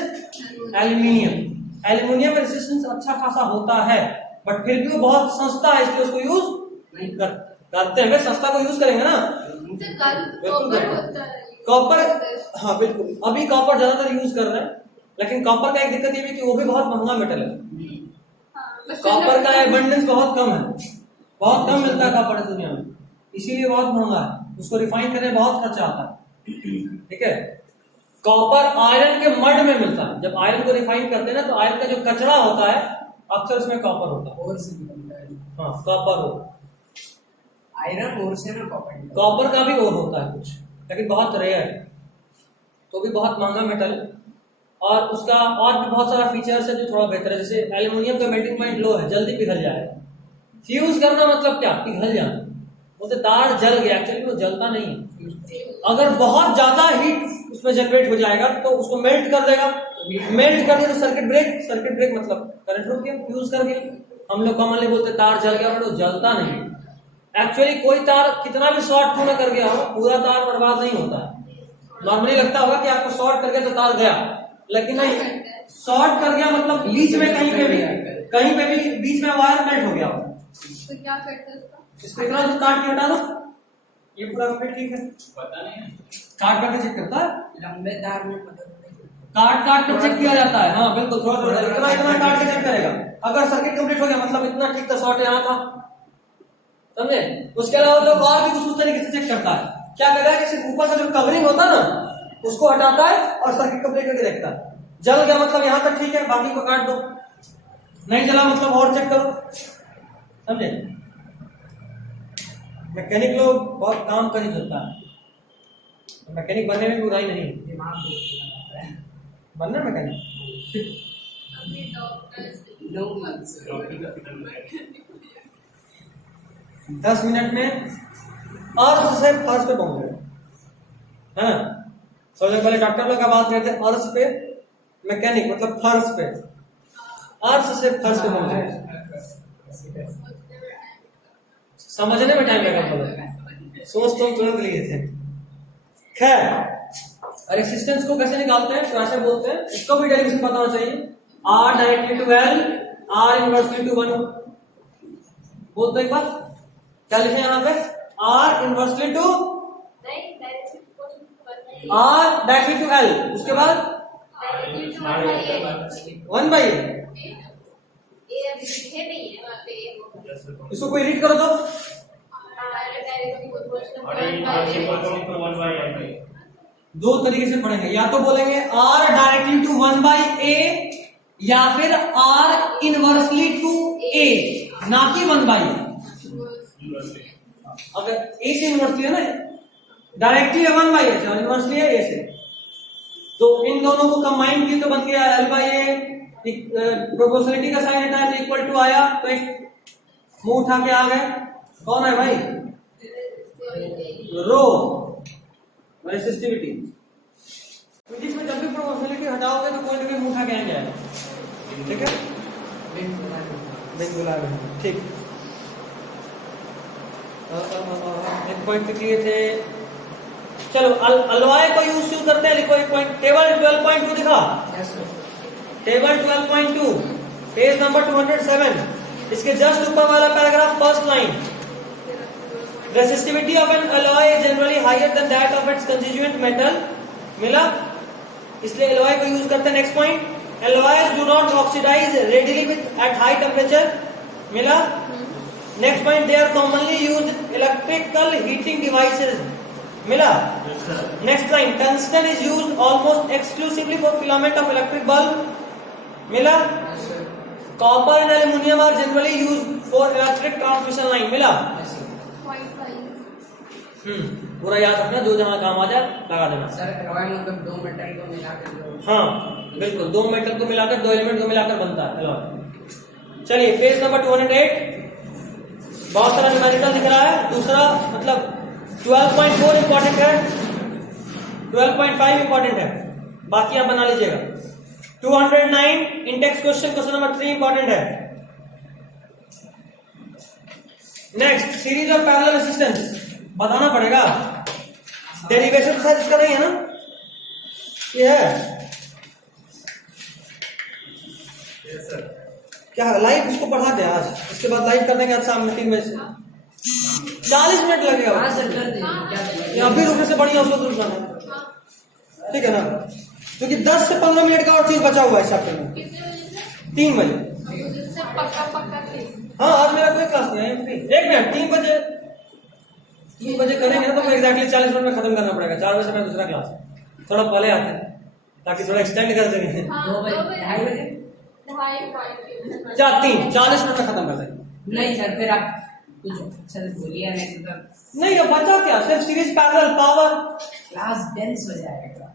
aluminium. Aluminium में रेजिस्टेंस अच्छा खासा होता है बट फिर भी वो बहुत सस्ता है, इसलिए उसको यूज नहीं करते हैं। सस्ता को यूज करेंगे ना, कॉपर। हाँ बिल्कुल, अभी कॉपर ज्यादातर यूज कर रहे हैं, लेकिन कॉपर का एक दिक्कत ये भी कि वो भी बहुत महंगा मेटल है। कॉपर का एबंडेंस बहुत कम है, बहुत कम मिलता है कॉपर इस दुनिया में, इसीलिए बहुत महंगा है। उसको रिफाइन करने में बहुत खर्चा आता है। ठीक है, कॉपर आयरन के मड में मिलता है। जब आयरन को रिफाइन करते हैं ना तो आयरन का जो कचरा होता है अक्सर उसमें कॉपर होता है। और से निकलता है। हाँ कॉपर हो, आयरन और से ना कॉपर निकलता है। कॉपर का भी और होता है कुछ, लेकिन बहुत रेयर है, तो भी बहुत महंगा मेटल है। और उसका और भी बहुत सारा फीचर्स है जो थोड़ा बेहतर है। जैसे एल्युमिनियम का मेल्टिंग पॉइंट लो है, जल्दी पिघल जाएगा। फ्यूज करना मतलब क्या? पिघल जाना। वो तो तार जल गया, एक्चुअली वो जलता नहीं है। अगर बहुत ज्यादा हीट उसमें जनरेट हो जाएगा तो उसको मेल्ट कर देगा। मेल्ट कर दिया तो सर्किट ब्रेक मतलब करंट रुक गया, फ्यूज कर गया। हम लोग कॉमनली बोलते तार जल गया, बट वो जलता नहीं। एक्चुअली कोई तार कितना भी शॉर्ट क्यों ना कर गया हो, पूरा तार बर्बाद नहीं होता है। नॉर्मली लगता होगा कि आपको शॉर्ट कर गया तो तार गया, लेकिन नहीं, शॉर्ट कर गया मतलब बीच में कहीं पे भी बीच में वायर मेल्ट हो गया। तो क्या करते हैं उसका? इसको इतना जो काट के हटा दो, ये पूरा कंप्लीट ठीक है। पता नहीं काट करके चेक करता है, लंबे तार में पता नहीं। काट कर चेक किया जाता है। हाँ बिल्कुल, थोड़ा इतना काट के चेक करेगा। अगर सर्किट कंप्लीट हो गया मतलब इतना ठीक था, शॉर्ट यहाँ था, समझे। उसके अलावा लोग और भी कुछ उस तरीके से चेक करता है। क्या करेगा कि सिर्फ ऊपर का जो कवरिंग होता है ना उसको हटाता है और सर्किट कंप्लीट करके देखता है। जल गया मतलब यहाँ तक ठीक है, बाकी को काट दो। नहीं जला मतलब और चेक करो, समझे। मैकेनिक लोग बहुत काम कर ही होता है। मैकेनिक बनने में भी बुराई नहीं है, दिमाग बहुत है। बनना मैकेनिक। अभी डॉक्टर्स 10 मिनट में अर्थ से फर्श पे पहुंच गए, है ना। सबसे पहले डॉक्टर लोग का बात करते हैं अर्थ पे, मैकेनिक मतलब फर्श पे। अर्थ से फर्श पे पहुंचे। समझने में टाइम लगा, बोलो सोच तो तुरंत लिए थे। खैर रेसिस्टेंस को कैसे निकालते हैं, कैसे बोलते हैं, इसको भी डेरिवेशन पता होना चाहिए। R directly to L, R inversely to 1। बोल दो एक बार, क्या लिखे यहाँ पे? R inversely to R directly to L, उसके बाद 1/A। इसको कोई रीड करो तो, दो तरीके से पढ़ेंगे, या तो बोलेंगे R डायरेक्टली टू 1/A या फिर R इनवर्सली टू A, ना कि 1/A। अगर A से इनवर्सली है ना, डायरेक्टली 1/A से और इनवर्सली है A से, तो इन दोनों को कंबाइन किए तो बन गया L/A। प्रोपोर्शनलिटी का साइन हटा तो इक्वल टू आया, तो एक मुंह उठा के आ गए। कौन है भाई? रो रेसिस्टिविटी। इसमें जब भी प्रोपोर्शनलिटी हटाओगे तो कोई ना कोई मुंह उठा के आ जाएगा, ठीक है? बिल्कुल ठीक। एक पॉइंट किए थे, चलो अलवाय को यूज क्यों करते हैं, लिखो एक पॉइंट। टेबल 12.2 दिखा, टेबल 12.2 पेज नंबर 207, इसके जस्ट ऊपर वाला paragraph, first line. Resistivity of an alloy is generally higher than that of its constituent metal, मिला, इसलिए alloy को यूज करते हैं। Next point, alloys do not oxidize readily with at high temperature, मिला। Next point, they are commonly used in electrical heating devices, मिला। Next line, tungsten is used almost exclusively for filament of electric bulb, मिला। Copper and aluminium are generally used for electric transmission line, मिला। पूरा याद रखना, जो जहां काम आ जाए लगा देना। सर एलॉय मतलब दो मेटल को मिलाकर, हाँ बिल्कुल, दो मेटल को मिलाकर, दो एलिमेंट को मिलाकर बनता है एलॉय। चलिए पेज नंबर 208, बहुत सारा न्यूमेरिकल दिख रहा है। दूसरा मतलब 12.4 इंपॉर्टेंट है, 12.5 इंपॉर्टेंट है, बाकी आप बना लीजिएगा। 209 index question, question number 3 important है। Next, series of parallel resistance बताना पड़ेगा। डेरिवेशन शायद इसका नहीं है ना, ये है क्या? लाइव इसको पढ़ा दे आज, इसके बाद लाइव करने के बाद शाम में 3 बजे से 40 मिनट लगेगा। हाँ सर कर दीजिए, अभी रुकने से बढ़िया उसको रुक जाना, ठीक है ना? क्योंकि 10 से 15 मिनट का और चीज बचा हुआ है चैप्टर में। 3 बजे हाँ, आज मेरा कोई क्लास नहीं है। 1 मिनट, 3 बजे करेंगे ना, तो एग्जैक्टली 40 मिनट में खत्म करना पड़ेगा। 4 बजे मेरा दूसरा क्लास, थोड़ा पहले आते हैं ताकि थोड़ा एक्सटेंड कर सकें। 2 बजे 2:30 बजे 40 मिनट में खत्म कर सकें। नहीं सर, फिर आप कुछ अच्छा से बोलिए, नहीं अब बचा क्या, सिर्फ series parallel power, class dense हो जाएगा।